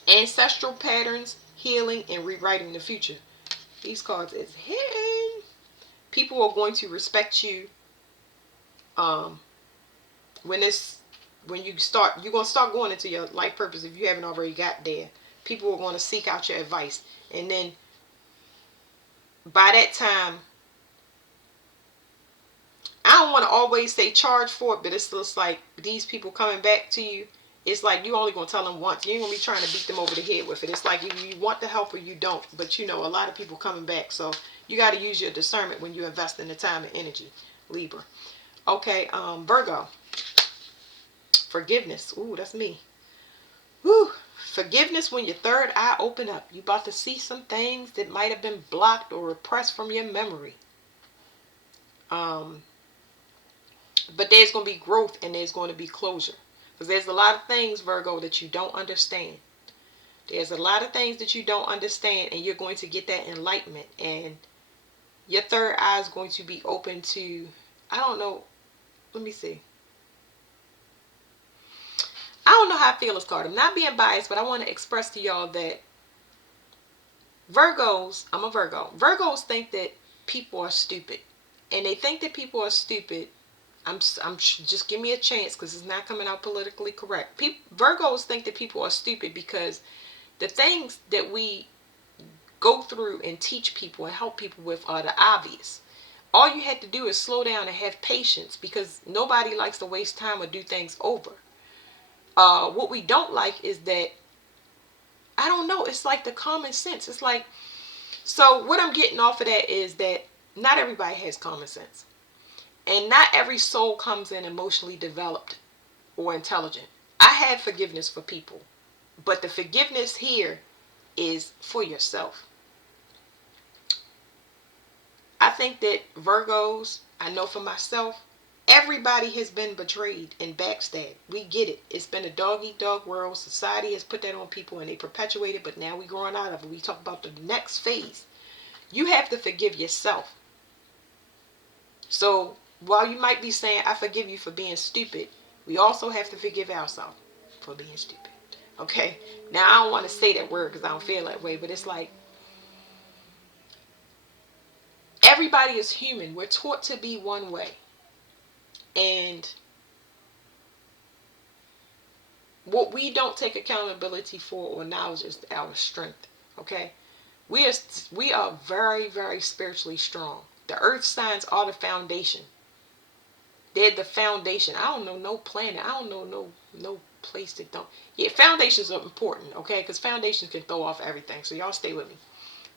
Ancestral patterns, healing, and rewriting the future. These cards is hidden. People are going to respect you. When you're going to start going into your life purpose if you haven't already got there. People are going to seek out your advice. And then by that time, I don't want to always say charge for it, but it's just like these people coming back to you. It's like you only going to tell them once. You ain't going to be trying to beat them over the head with it. It's like you want the help or you don't. But a lot of people coming back. So you got to use your discernment when you invest in the time and energy. Libra. Okay, Virgo. Forgiveness. Ooh, that's me. Woo. Forgiveness when your third eye open up. You about to see some things that might have been blocked or repressed from your memory. But there's going to be growth and there's going to be closure. Because there's a lot of things, Virgo, that you don't understand. There's a lot of things that you don't understand, and you're going to get that enlightenment. And your third eye is going to be open to, I don't know, let me see. I don't know how I feel this card. I'm not being biased, but I want to express to y'all that Virgos, I'm a Virgo. Virgos think that people are stupid. And they think that people are stupid. Just give me a chance because it's not coming out politically correct. Virgos think that people are stupid because the things that we go through and teach people and help people with are the obvious. All you had to do is slow down and have patience because nobody likes to waste time or do things over. What we don't like is that, I don't know, it's like the common sense. It's like, so what I'm getting off of that is that not everybody has common sense. And not every soul comes in emotionally developed or intelligent. I have forgiveness for people. But the forgiveness here is for yourself. I think that Virgos, I know for myself, everybody has been betrayed and backstabbed. We get it. It's been a dog-eat-dog world. Society has put that on people and they perpetuate it, but now we're growing out of it. We talk about the next phase. You have to forgive yourself. So while you might be saying, I forgive you for being stupid, we also have to forgive ourselves for being stupid. Okay? Now, I don't want to say that word because I don't feel that way, but it's like, everybody is human. We're taught to be one way. And what we don't take accountability for or knowledge is our strength. Okay? We are very, very spiritually strong. The earth signs are the foundation. They're the foundation. I don't know no planet. I don't know no place that don't. Yeah, foundations are important, okay? Because foundations can throw off everything. So y'all stay with me.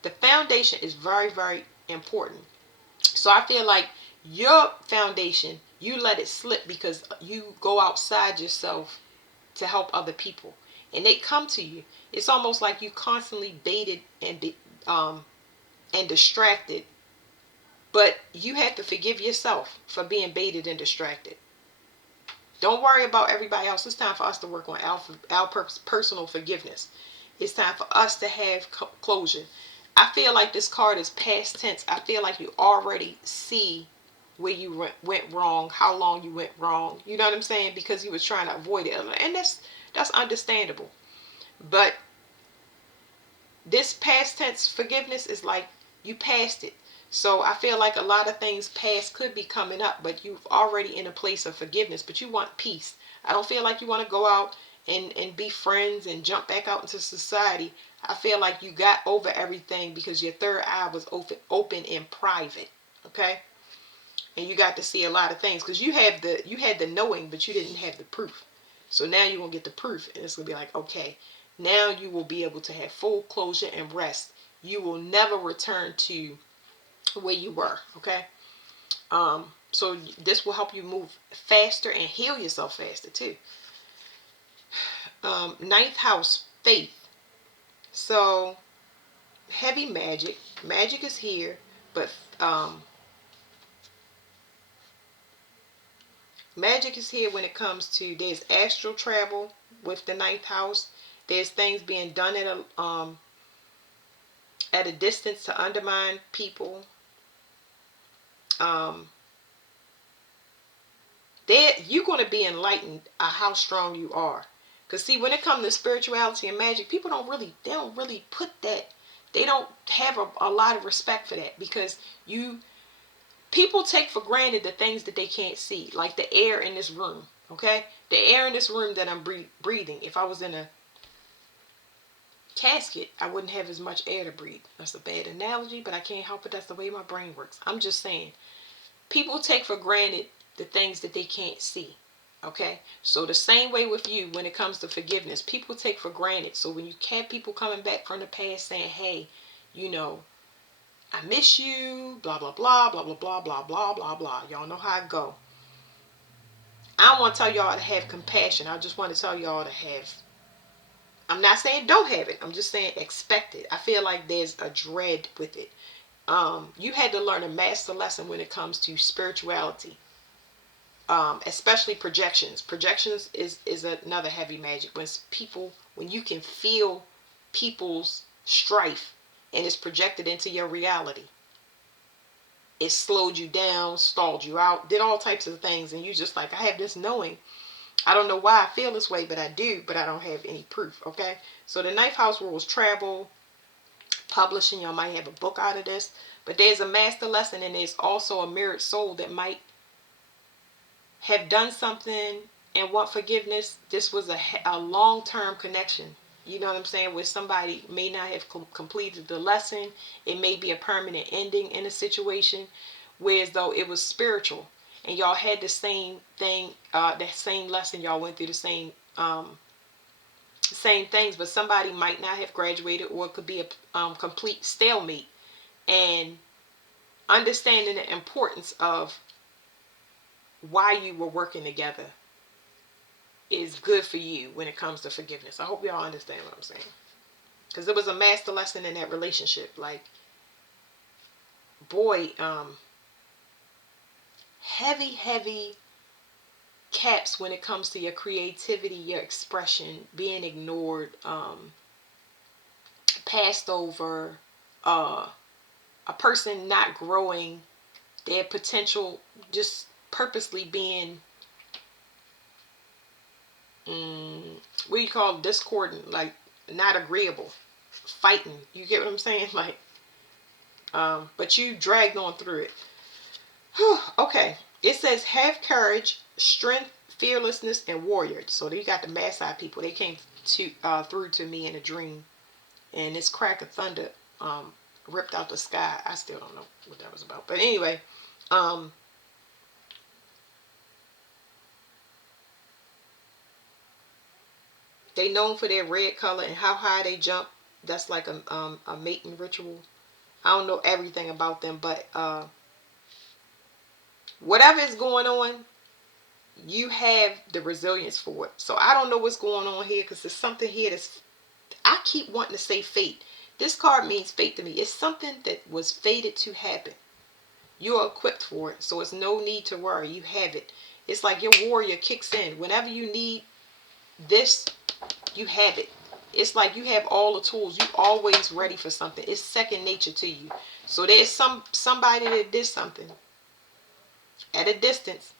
The foundation is very, very important. So I feel like your foundation, you let it slip because you go outside yourself to help other people, and they come to you. It's almost like you constantly baited and distracted, but you have to forgive yourself for being baited and distracted. Don't worry about everybody else. It's time for us to work on our personal forgiveness. It's time for us to have closure. I feel like this card is past tense. I feel like you already see where you went wrong, how long you went wrong. You know what I'm saying? Because you was trying to avoid it. And that's understandable. But this past tense forgiveness is like you passed it. So I feel like a lot of things past could be coming up, but you've already in a place of forgiveness, but you want peace. I don't feel like you want to go out and be friends and jump back out into society. I feel like you got over everything because your third eye was open in private. Okay? And you got to see a lot of things because you had the knowing, but you didn't have the proof. So now you're going to get the proof, and it's going to be like, okay, now you will be able to have full closure and rest. You will never return to where you were, okay? So this will help you move faster and heal yourself faster too. Ninth house, faith. So heavy magic. Magic is here, but magic is here when it comes to, there's astral travel with the ninth house. There's things being done at a distance to undermine people. You're going to be enlightened how strong you are. Because see, when it comes to spirituality and magic, people they don't really put that, they don't have a lot of respect for that, because people take for granted the things that they can't see, like the air in this room, okay? The air in this room that I'm breathing. If I was in a casket, I wouldn't have as much air to breathe. That's a bad analogy, but I can't help it. That's the way my brain works. I'm just saying, people take for granted the things that they can't see. Okay, so the same way with you when it comes to forgiveness, people take for granted. So when you have people coming back from the past saying, hey, I miss you, blah, blah, blah, blah, blah, blah, blah, blah, blah, blah. Y'all know how it go. I don't want to tell y'all to have compassion. I just want to tell y'all to have, I'm not saying don't have it. I'm just saying expect it. I feel like there's a dread with it. You had to learn a master lesson when it comes to spirituality. Especially projections. Projections is another heavy magic. When you can feel people's strife and it's projected into your reality. It slowed you down, stalled you out, did all types of things, and you just like, I have this knowing. I don't know why I feel this way, but I do, but I don't have any proof, okay? So the ninth house rules travel, publishing. Y'all might have a book out of this, but there's a master lesson, and there's also a mirrored soul that might have done something and want forgiveness. This was a long-term connection. You know what I'm saying? Where somebody may not have completed the lesson. It may be a permanent ending in a situation. Whereas though it was spiritual. And y'all had the same thing, that same lesson. Y'all went through the same things. But somebody might not have graduated, or it could be a complete stalemate. And understanding the importance of why you were working together is good for you when it comes to forgiveness. I hope y'all understand what I'm saying. Because it was a master lesson in that relationship. Like, boy, heavy caps when it comes to your creativity, your expression, being ignored, passed over, a person not growing, their potential just purposely being what do you call discordant, like not agreeable, fighting. You get what I'm saying? Like, but you dragged on through it. Okay, it says have courage, strength, fearlessness, and warrior. So you got the mad side people. They came through to me in a dream, and this crack of thunder ripped out the sky. I still don't know what that was about. But anyway, they known for their red color and how high they jump. That's like a mating ritual. I don't know everything about them, but whatever is going on, you have the resilience for it. So I don't know what's going on here, because there's something here that's, I keep wanting to say fate. This card means fate to me. It's something that was fated to happen. You're equipped for it, so it's no need to worry. You have it. It's like your warrior kicks in. Whenever you need this, you have it. It's like you have all the tools. You always ready for something. It's second nature to you. So there's somebody that did something at a distance,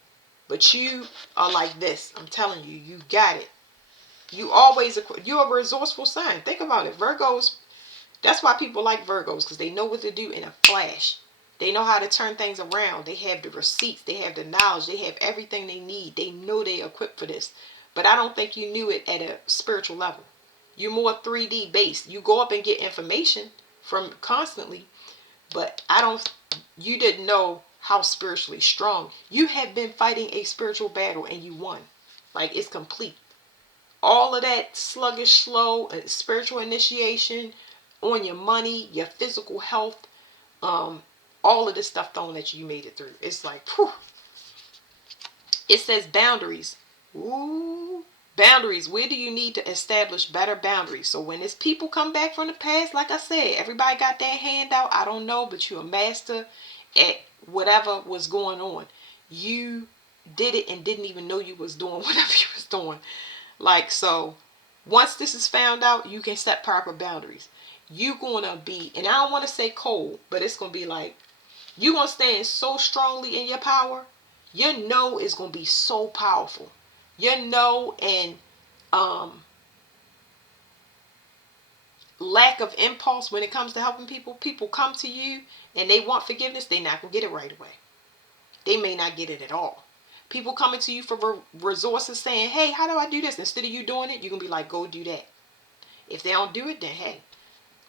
but you are like this. I'm telling you, you got it. You always, you're a resourceful sign. Think about it. Virgos, that's why people like Virgos, because they know what to do in a flash. They know how to turn things around. They have the receipts. They have the knowledge. They have everything they need. They know they're equipped for this. But I don't think you knew it at a spiritual level. You're more 3D based. You go up and get information from constantly, but you didn't know how spiritually strong. You have been fighting a spiritual battle and you won. Like, it's complete. All of that sluggish, slow, spiritual initiation on your money, your physical health, all of this stuff thrown at you, you made it through. It's like, whew. It says boundaries. Ooh, boundaries. Where do you need to establish better boundaries? So when there's people come back from the past, like I said, everybody got their hand out. I don't know, but you're a master at whatever was going on. You did it and didn't even know you was doing whatever you was doing. Like, so once this is found out, you can set proper boundaries. You're going to be, and I don't want to say cold, but it's going to be like, you're going to stand so strongly in your power. Your no is going to be so powerful. Your no and lack of impulse when it comes to helping people. People come to you and they want forgiveness. They're not going to get it right away. They may not get it at all. People coming to you for resources saying, hey, how do I do this? Instead of you doing it, you're going to be like, go do that. If they don't do it, then hey,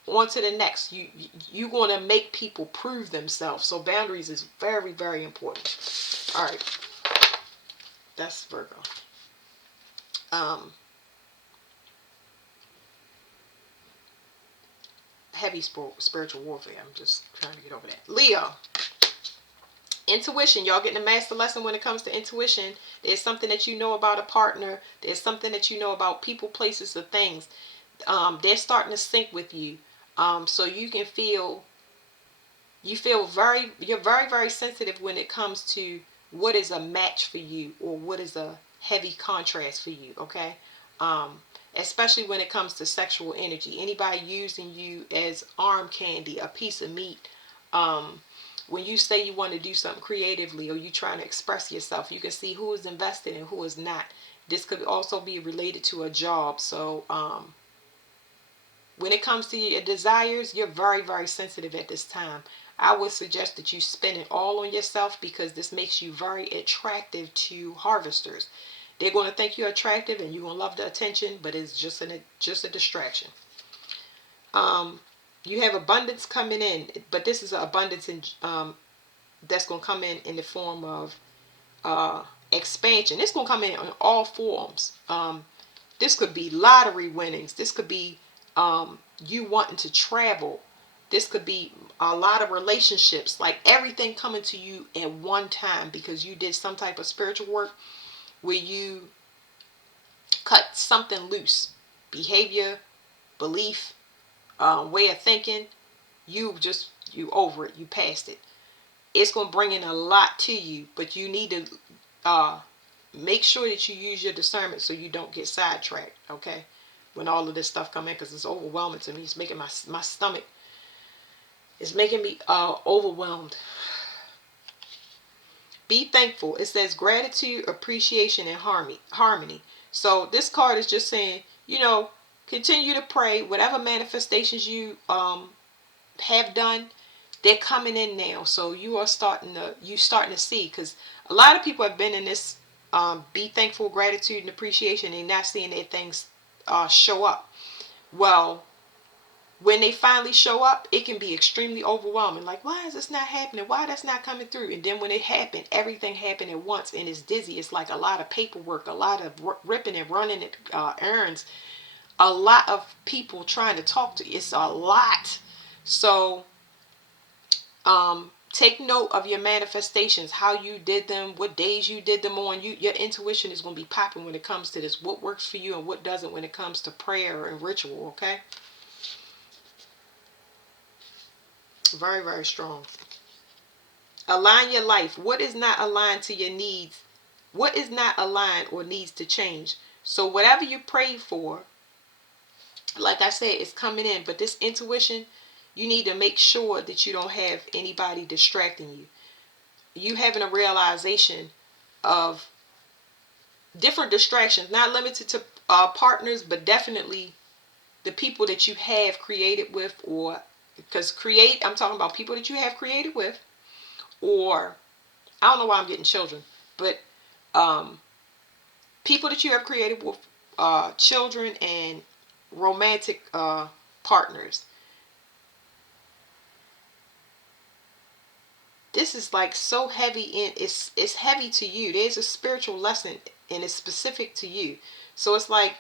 on to the next. You're going to make people prove themselves. So boundaries is very, very important. All right. That's Virgo. Heavy spiritual warfare. I'm just trying to get over that. Leo. Intuition. Y'all getting a master lesson when it comes to intuition. There's something that you know about a partner. There's something that you know about people, places, or things. They're starting to sync with you. So you can feel, you're very, very sensitive when it comes to what is a match for you or what is a heavy contrast for you. Okay. Especially when it comes to sexual energy. Anybody using you as arm candy, a piece of meat. When you say you want to do something creatively or you trying to express yourself, you can see who is invested and who is not. This could also be related to a job. So when it comes to your desires, you're very, very sensitive at this time. I would suggest that you spend it all on yourself, because this makes you very attractive to harvesters. They're going to think you're attractive and you're going to love the attention, but it's just a distraction. You have abundance coming in, but this is an abundance that's going to come in the form of expansion. It's going to come in all forms. This could be lottery winnings. This could be you wanting to travel. This could be a lot of relationships, like everything coming to you at one time because you did some type of spiritual work where you cut something loose. Behavior, belief, way of thinking. You over it. You passed it. It's going to bring in a lot to you, but you need to make sure that you use your discernment so you don't get sidetracked, okay? When all of this stuff come in, because it's overwhelming to me. It's making my stomach, it's making me overwhelmed. Be thankful. It says gratitude, appreciation, and harmony. So this card is just saying, continue to pray. Whatever manifestations you have done, they're coming in now. So you starting to see, because a lot of people have been in this be thankful, gratitude, and appreciation, and not seeing their things show up. Well, when they finally show up, it can be extremely overwhelming. Like, why is this not happening? Why that's not coming through? And then when it happened, everything happened at once, and it's dizzy. It's like a lot of paperwork, a lot of ripping and running errands, a lot of people trying to talk to you. It's a lot. So take note of your manifestations, how you did them, what days you did them on. Your intuition is going to be popping when it comes to this. What works for you and what doesn't when it comes to prayer and ritual, okay? Very, very strong. Align your life. What is not aligned to your needs? What is not aligned or needs to change? So whatever you pray for, like I said, it's coming in. But this intuition, you need to make sure that you don't have anybody distracting you. You having a realization of different distractions, not limited to partners, but definitely the people that you have created with, or because I'm talking about people that you have created with, or I don't know why I'm getting children, but people that you have created with, children and romantic partners. This is like so heavy in it's heavy to you. There's a spiritual lesson and it's specific to you. So it's like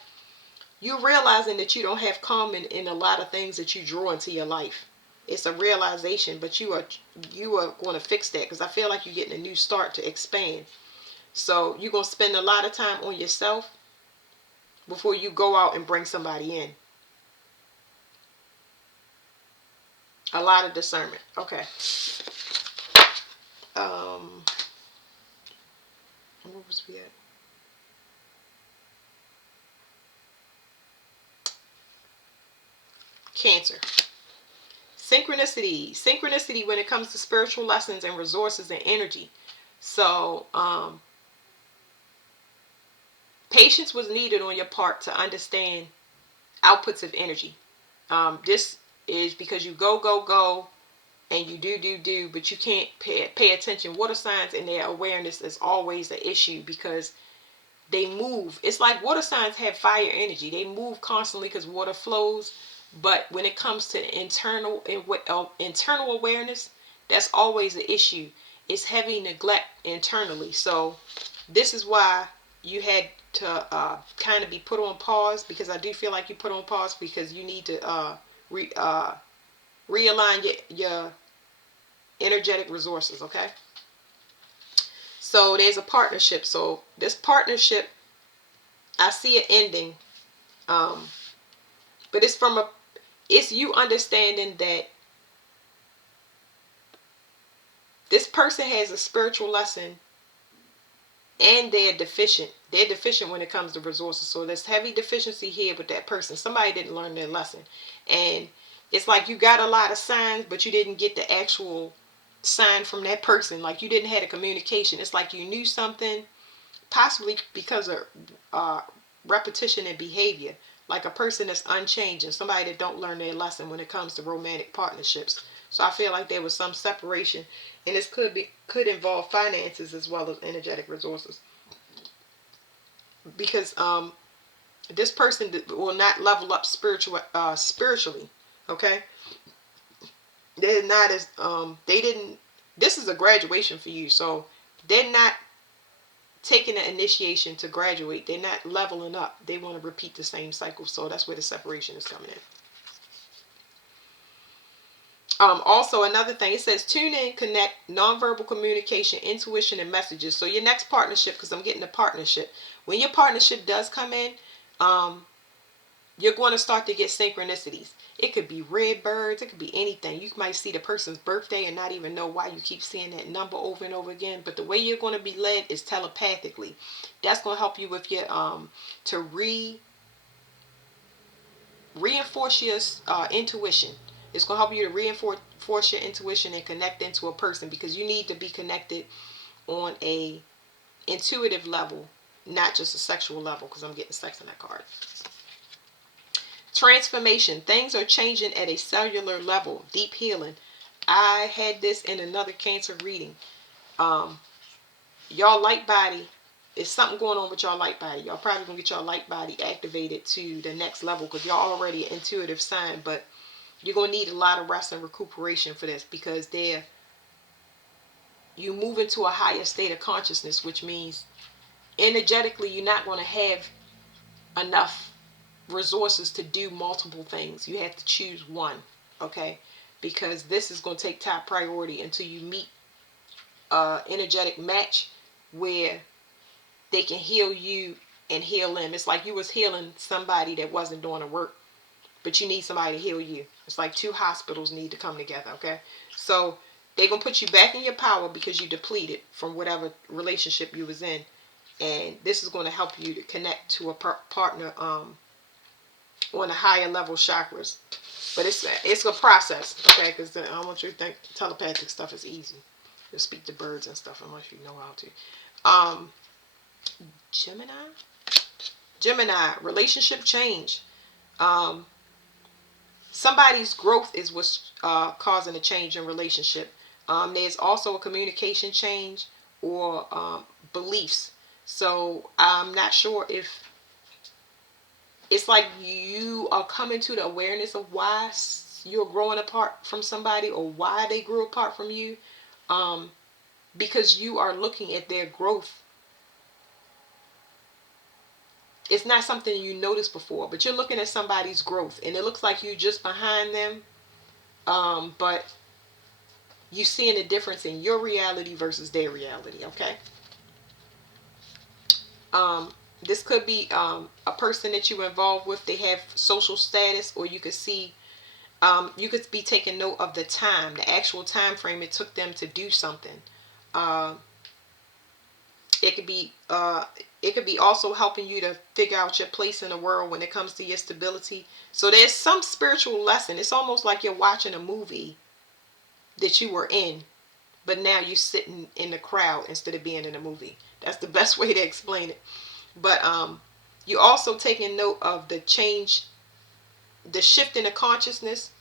you're realizing that you don't have common in a lot of things that you draw into your life. It's a realization, but you are going to fix that, because I feel like you're getting a new start to expand. So you're going to spend a lot of time on yourself before you go out and bring somebody in. A lot of discernment. Okay. Where was we at? Cancer. Synchronicity when it comes to spiritual lessons and resources and energy. So patience was needed on your part to understand outputs of energy. This is because you go and you do, but you can't pay attention. Water signs and their awareness is always an issue, because they move. It's like water signs have fire energy. They move constantly because water flows. But when it comes to internal awareness, that's always an issue. It's heavy neglect internally. So this is why you had to kind of be put on pause, because I do feel like you put on pause because you need to realign your energetic resources, okay? So there's a partnership. So this partnership, I see it ending, but it's you understanding that this person has a spiritual lesson and they're deficient. They're deficient when it comes to resources. So there's heavy deficiency here with that person. Somebody didn't learn their lesson. And it's like you got a lot of signs, but you didn't get the actual sign from that person. Like you didn't have a communication. It's like you knew something, possibly because of repetition and behavior. Like a person that's unchanged and somebody that don't learn their lesson when it comes to romantic partnerships. So I feel like there was some separation, and this could involve finances as well as energetic resources, because this person will not level up spiritually. Okay, they're not as they didn't. This is a graduation for you, so they're not taking the initiation to graduate. They're not leveling up. They want to repeat the same cycle. So that's where the separation is coming in. Also, another thing, it says tune in, connect, nonverbal communication, intuition, and messages. So your next partnership, because I'm getting a partnership. When your partnership does come in, you're going to start to get synchronicities. It could be red birds. It could be anything. You might see the person's birthday and not even know why you keep seeing that number over and over again. But the way you're going to be led is telepathically. That's going to help you with your to reinforce your intuition. It's going to help you to reinforce your intuition and connect into a person, because you need to be connected on a intuitive level, not just a sexual level, because I'm getting sex in that card. Transformation. Things are changing at a cellular level. Deep healing. I had this in another Cancer reading. Y'all light body, is something going on with y'all light body. Y'all probably gonna get y'all light body activated to the next level, because y'all already an intuitive sign, but You're going to need a lot of rest and recuperation for this, because you move into a higher state of consciousness, which means energetically you're not going to have enough resources to do multiple things. You have to choose one, okay? Because this is going to take top priority until you meet energetic match where they can heal you and heal them. It's like you was healing somebody that wasn't doing the work, but you need somebody to heal you. It's like two hospitals need to come together, okay? So they're going to put you back in your power because you depleted from whatever relationship you was in. And this is going to help you to connect to a partner on a higher level chakras. But it's a process, okay? Because I don't want you to think telepathic stuff is easy. You speak to birds and stuff unless you know how to. Gemini, relationship change. Somebody's growth is what's causing a change in relationship. There's also a communication change or beliefs. So I'm not sure if it's like you are coming to the awareness of why you're growing apart from somebody, or why they grew apart from you, because you are looking at their growth. It's not something you noticed before, but you're looking at somebody's growth, and it looks like you're just behind them, but you seeing the difference in your reality versus their reality, okay? This could be a person that you're involved with. They have social status, or you could see, you could be taking note of the time, the actual time frame it took them to do something. It could be also helping you to figure out your place in the world when it comes to your stability. So there's some spiritual lesson. It's almost like you're watching a movie that you were in, but now you're sitting in the crowd instead of being in a movie. That's the best way to explain it. But you're also taking note of the change, the shift in the consciousness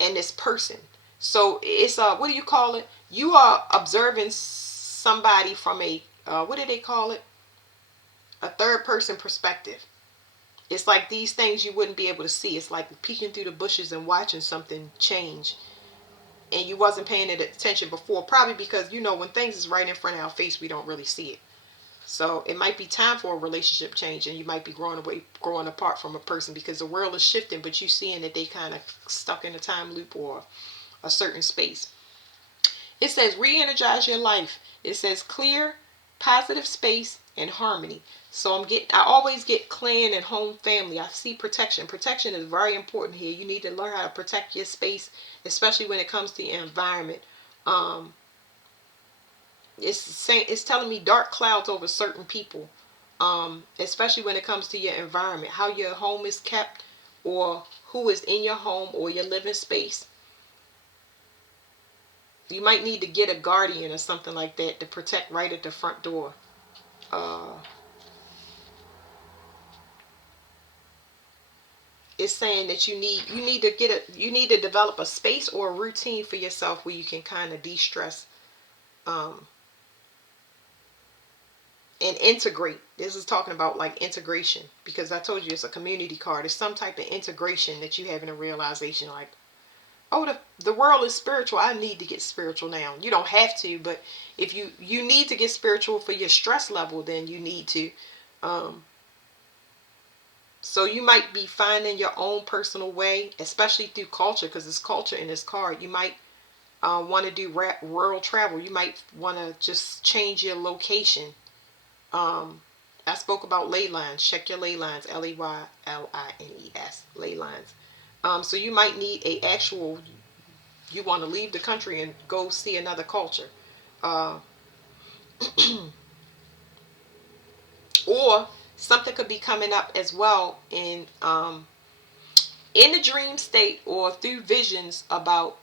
and this person. So it's what do you call it? You are observing somebody from a what do they call it? A third person perspective. It's like these things you wouldn't be able to see. It's like peeking through the bushes and watching something change, and you wasn't paying it attention before, probably because when things is right in front of our face, we don't really see it. So it might be time for a relationship change, and you might be growing apart from a person because the world is shifting, but you seeing that they kind of stuck in a time loop or a certain space. It says re-energize your life. It says clear, positive space, and harmony. So I always get clan and home family. I see protection. Protection is very important here. You need to learn how to protect your space, especially when it comes to your environment. It's telling me dark clouds over certain people, especially when it comes to your environment, how your home is kept, or who is in your home or your living space. You might need to get a guardian or something like that to protect right at the front door. It's saying that you need to develop a space or a routine for yourself where you can kind of de-stress, and integrate. This is talking about like integration, because I told you it's a community card. It's some type of integration that you have in a realization, like, oh, the world is spiritual. I need to get spiritual now. You don't have to, but if you need to get spiritual for your stress level, then you need to. So you might be finding your own personal way, especially through culture, because there's culture in this card. You might want to do rural travel. You might want to just change your location. I spoke about ley lines. Check your ley lines. Leylines. Ley lines. So you might need you want to leave the country and go see another culture. Or something could be coming up as well in the dream state or through visions about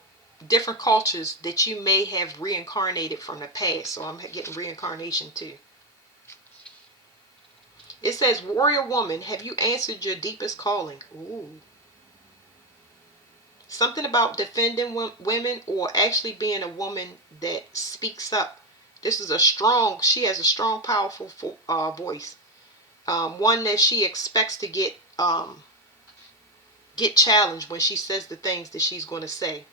different cultures that you may have reincarnated from the past. So I'm getting reincarnation too. It says, warrior woman, have you answered your deepest calling? Ooh. Something about defending women, or actually being a woman that speaks up. She has a strong, powerful voice. One that she expects to get get challenged when she says the things that she's going to say.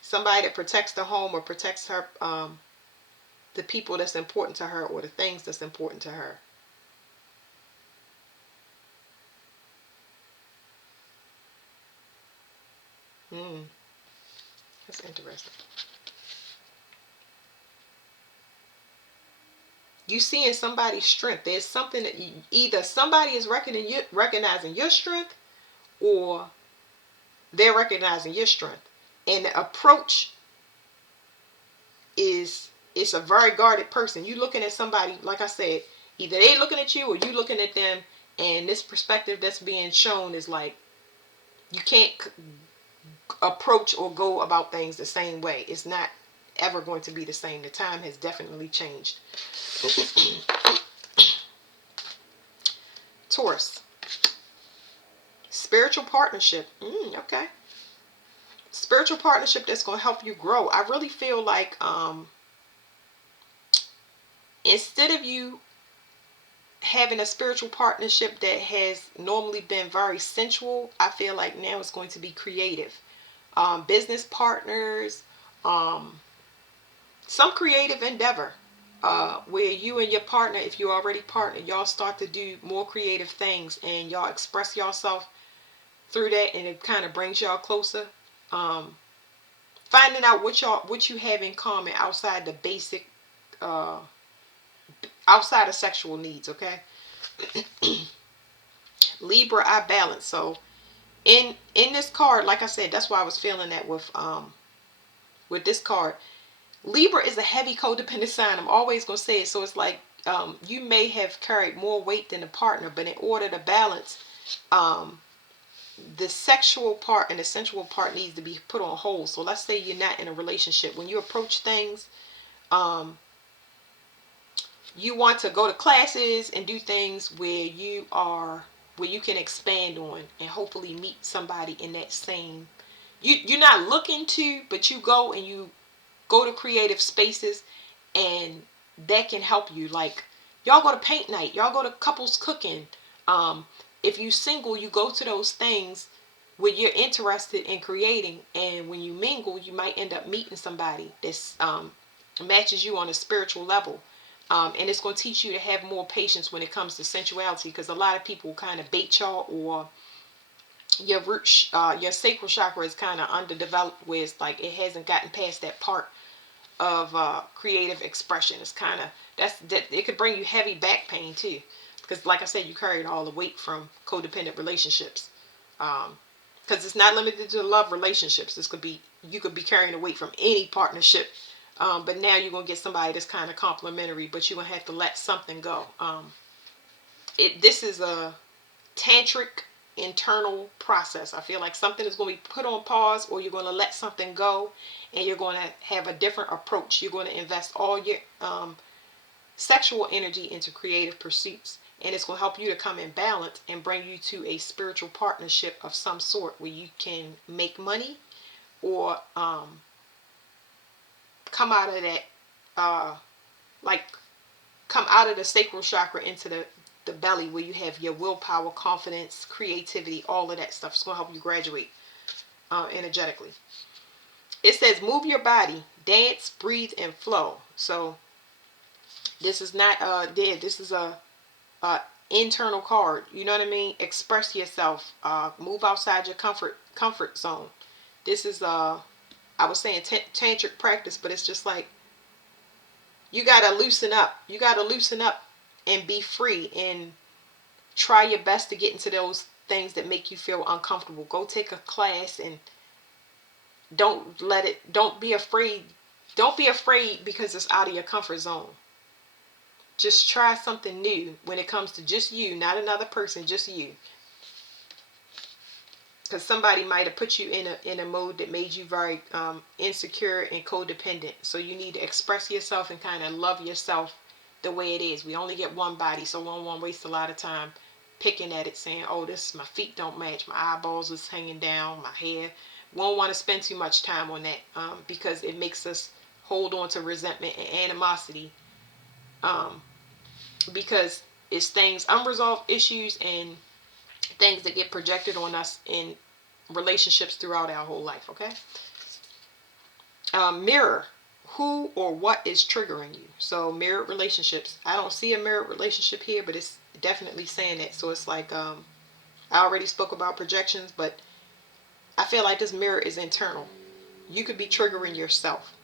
Somebody that protects the home or protects her, the people that's important to her or the things that's important to her. That's interesting. You see in somebody's strength. There's something that either somebody is recognizing your strength, or they're recognizing your strength. And the approach is, it's a very guarded person. You looking at somebody, like I said, either they looking at you or you looking at them, and this perspective that's being shown is like you can't approach or go about things the same way. It's not ever going to be the same. The time has definitely changed. Taurus. Spiritual partnership. Okay. Spiritual partnership that's going to help you grow. I really feel like instead of you having a spiritual partnership that has normally been very sensual, I feel like now it's going to be creative. Business partners, some creative endeavor, where you and your partner, if you're already partnered, y'all start to do more creative things and y'all express yourself through that, and it kind of brings y'all closer. Finding out what you have in common outside the basic, outside of sexual needs. Okay. Libra, I balance. So in this card, like I said, that's why I was feeling that with this card. Libra is a heavy codependent sign. I'm always gonna say it. So it's like you may have carried more weight than a partner, but in order to balance, the sexual part and the sensual part needs to be put on hold. So let's say you're not in a relationship. When you approach things, you want to go to classes and do things where you can expand on and hopefully meet somebody in that same, you're not looking to, but you go and you go to creative spaces, and that can help you. Like, y'all go to paint night, y'all go to couples cooking. If you single, you go to those things where you're interested in creating, and when you mingle, you might end up meeting somebody that's matches you on a spiritual level. And it's going to teach you to have more patience when it comes to sensuality, because a lot of people kind of bait y'all, or your root, your sacral chakra is kind of underdeveloped, where it's like it hasn't gotten past that part of creative expression. It's kind of, that it could bring you heavy back pain too, because like I said, you carried all the weight from codependent relationships. Because it's not limited to love relationships. You could be carrying the weight from any partnership. But now you're gonna get somebody that's kind of complimentary, but you're gonna have to let something go. This is a tantric internal process. I feel like something is going to be put on pause, or you're going to let something go, and you're going to have a different approach. You're going to invest all your sexual energy into creative pursuits, and it's going to help you to come in balance and bring you to a spiritual partnership of some sort where you can make money, or come out of that, like come out of the sacral chakra into the belly, where you have your willpower, confidence, creativity, all of that stuff. It's going to help you graduate energetically. It says move your body, dance, breathe, and flow. So this is not dead. This is a internal card. You know what I mean? Express yourself. Move outside your comfort zone. This is I was saying tantric practice, but it's just like you gotta loosen up. You gotta loosen up and be free, and try your best to get into those things that make you feel uncomfortable. Go take a class, and don't be afraid. Don't be afraid because it's out of your comfort zone. Just try something new when it comes to just you, not another person, just you. Because somebody might have put you in a mode that made you very insecure and codependent. So you need to express yourself and kind of love yourself the way it is. We only get one body, so we don't want to waste a lot of time picking at it, saying, oh, my feet don't match, my eyeballs is hanging down, my hair. We don't want to spend too much time on that, because it makes us hold on to resentment and animosity, because it's things, unresolved issues, and things that get projected on us in relationships throughout our whole life, okay? Mirror, who or what is triggering you? So mirrored relationships. I don't see a mirrored relationship here, but it's definitely saying that. So it's like, I already spoke about projections, but I feel like this mirror is internal. You could be triggering yourself.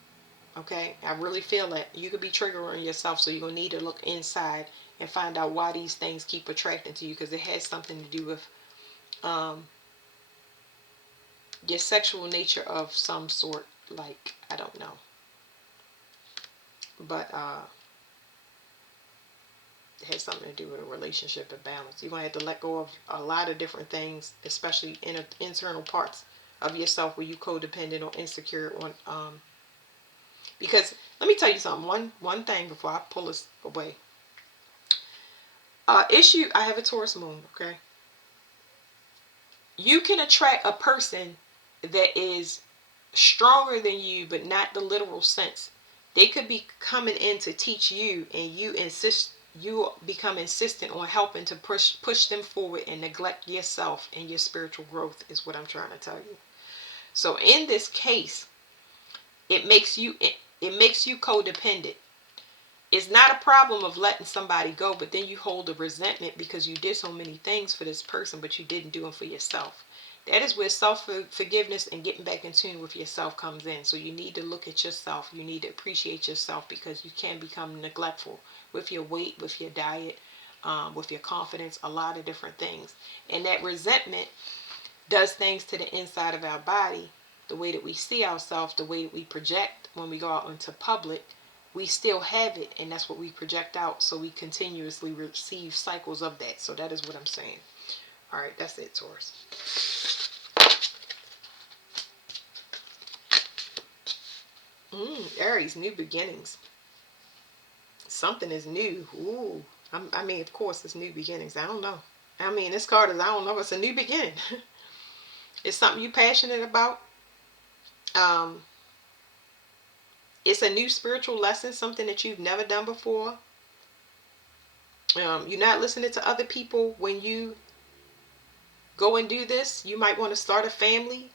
Okay, I really feel that you could be triggering yourself, so you're gonna need to look inside and find out why these things keep attracting to you, because it has something to do with your sexual nature of some sort. Like, I don't know, but it has something to do with a relationship and balance. You're gonna have to let go of a lot of different things, especially in internal parts of yourself where you codependent or insecure on. Because let me tell you something. One thing before I pull this away. Issue. I have a Taurus moon. Okay. You can attract a person that is stronger than you, but not the literal sense. They could be coming in to teach you, and you become insistent on helping to push them forward and neglect yourself and your spiritual growth, is what I'm trying to tell you. So in this case, it makes you codependent. It's not a problem of letting somebody go, but then you hold a resentment because you did so many things for this person, but you didn't do them for yourself. That is where self-forgiveness and getting back in tune with yourself comes in. So you need to look at yourself. You need to appreciate yourself, because you can become neglectful with your weight, with your diet, with your confidence, a lot of different things. And that resentment does things to the inside of our body, the way that we see ourselves, the way that we project when we go out into public. We still have it, and that's what we project out. So we continuously receive cycles of that. So that is what I'm saying. All right, that's it, Taurus. Aries, new beginnings. Something is new. Ooh. I mean, of course, it's new beginnings. I don't know. I mean, this card is, I don't know. It's a new beginning. It's something you're passionate about. It's a new spiritual lesson, something that you've never done before. You're not listening to other people when you go and do this. You might want to start a family.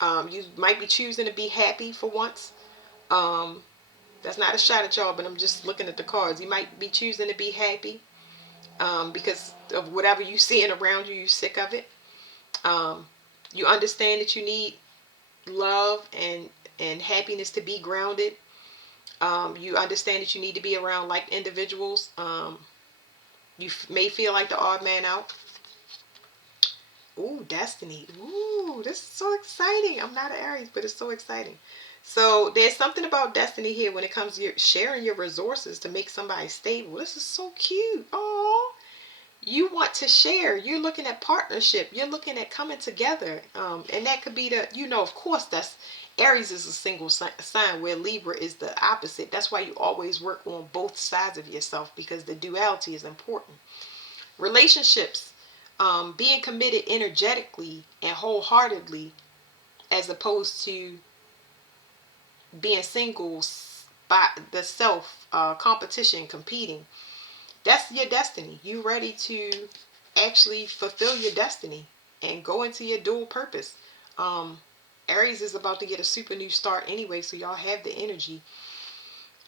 You might be choosing to be happy for once. That's not a shot at y'all, but I'm just looking at the cards. You might be choosing to be happy because of whatever you're seeing around you. You're sick of it. You understand that you need love and happiness to be grounded. You understand that you need to be around like individuals. You may feel like the odd man out. Ooh, destiny. Ooh, this is so exciting. I'm not an Aries, but it's so exciting. So there's something about destiny here when it comes to sharing your resources to make somebody stable. This is so cute. Oh, you want to share. You're looking at partnership. You're looking at coming together. And that could be of course, that's Aries is a single sign, where Libra is the opposite. That's why you always work on both sides of yourself, because the duality is important. Relationships. Being committed energetically and wholeheartedly, as opposed to being single by the self competition, competing. That's your destiny. You ready to actually fulfill your destiny and go into your dual purpose. Aries is about to get a super new start anyway, so y'all have the energy.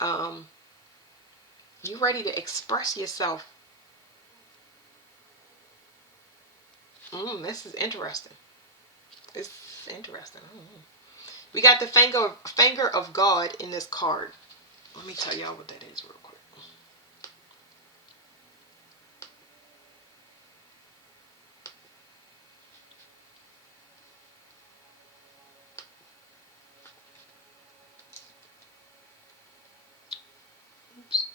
You ready to express yourself. This is interesting. It's interesting. We got the finger of God in this card. Let me tell y'all what that is real quick. Oops.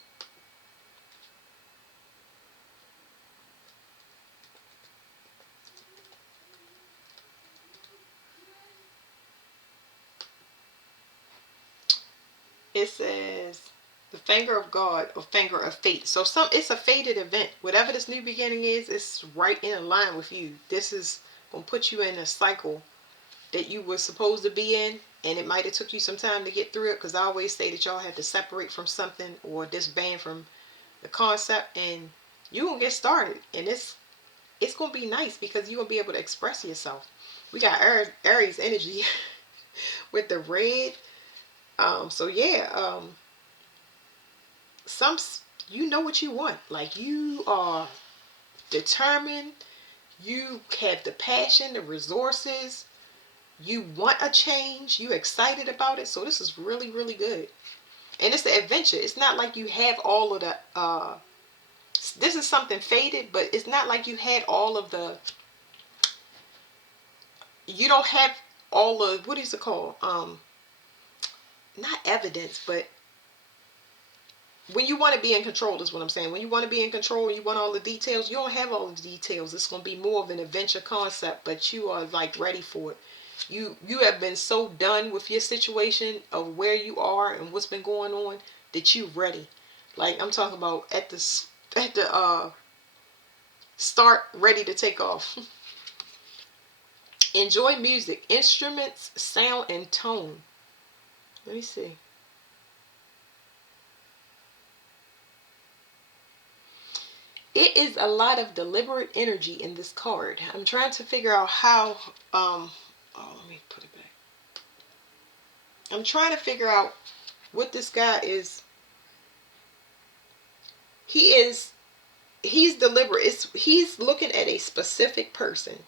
It says the finger of God, or finger of fate. So it's a fated event. Whatever this new beginning is, it's right in line with you. This is gonna put you in a cycle that you were supposed to be in, and it might have took you some time to get through it, because I always say that y'all have to separate from something or disband from the concept, and you gonna get started. And it's going to be nice because you're going to be able to express yourself. We got Aries energy with the red. So yeah, some, you know what you want. Like, you are determined. You have the passion, the resources. You want a change. You excited about it. So this is really, really good. And it's an adventure. It's not like you have all of the, this is something faded, but it's not like you had all of the, you don't have all of, what is it called? Not evidence, but when you want to be in control is what I'm saying. When you want to be in control, you want all the details, you don't have all the details. It's going to be more of an adventure concept, but you are like ready for it. You have been so done with your situation of where you are and what's been going on that you're ready. Like, I'm talking about at the start, ready to take off. Enjoy music, instruments, sound, and tone. Let me see. It is a lot of deliberate energy in this card. I'm trying to figure out how, oh, let me put it back. I'm trying to figure out what this guy is. He's deliberate. He's looking at a specific person.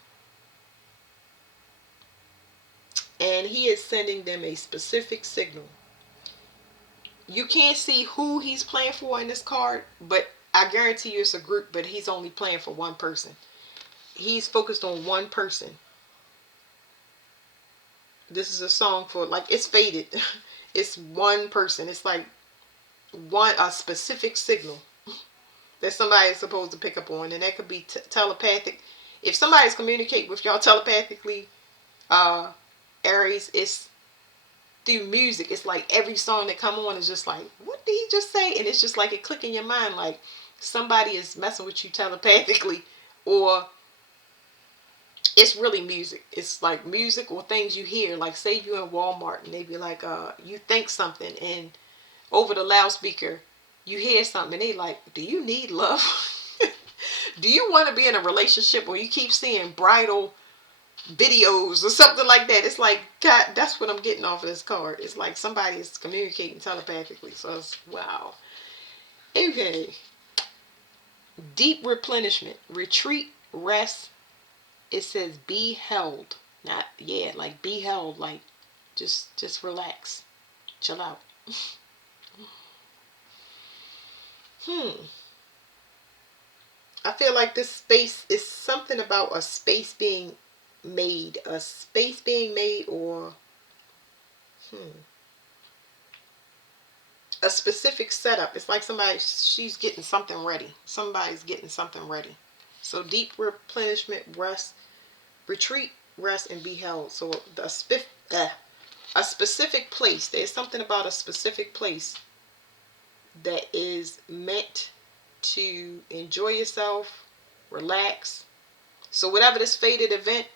And he is sending them a specific signal. You can't see who he's playing for in this card, but I guarantee you it's a group, but he's only playing for one person. He's focused on one person. This is a song for, like, it's faded. It's one person. It's like a specific signal that somebody is supposed to pick up on, and that could be telepathic. If somebody's communicating with y'all telepathically, Aries, it's through music. It's like every song that come on is just like, what did he just say? And it's just like it click in your mind, like somebody is messing with you telepathically, or it's really music. It's like music or things you hear. Like, say you're in Walmart and they be like, you think something, and over the loudspeaker you hear something, and they like, do you need love? Do you want to be in a relationship where you keep seeing bridal videos or something like that? It's like, God, that's what I'm getting off of this card. It's like somebody is communicating telepathically. So it's, wow. Okay. Deep replenishment. Retreat, rest. It says be held. Not, yeah, like be held. Like, just relax. Chill out. I feel like this space is something about a space being made. A space being made, or a specific setup. It's like she's getting something ready. Somebody's getting something ready. So deep replenishment, rest, retreat, rest, and be held. So a specific place. There's something about a specific place that is meant to enjoy yourself, relax. So whatever this faded event,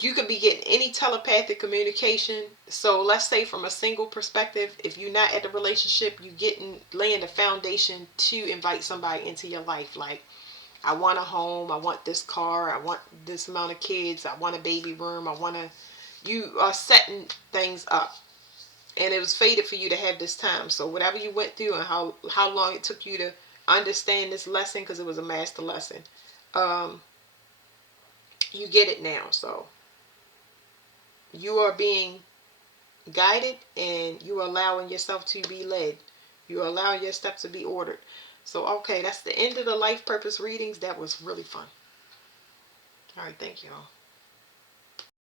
you could be getting any telepathic communication. So let's say from a single perspective, if you're not at the relationship, you laying the foundation to invite somebody into your life. Like, I want a home, I want this car, I want this amount of kids, I want a baby room, you are setting things up. And it was fated for you to have this time. So whatever you went through and how long it took you to understand this lesson, because it was a master lesson, you get it now. So you are being guided, and you are allowing yourself to be led. You are allowing your steps to be ordered. So, okay, that's the end of the life purpose readings. That was really fun. All right, thank you all.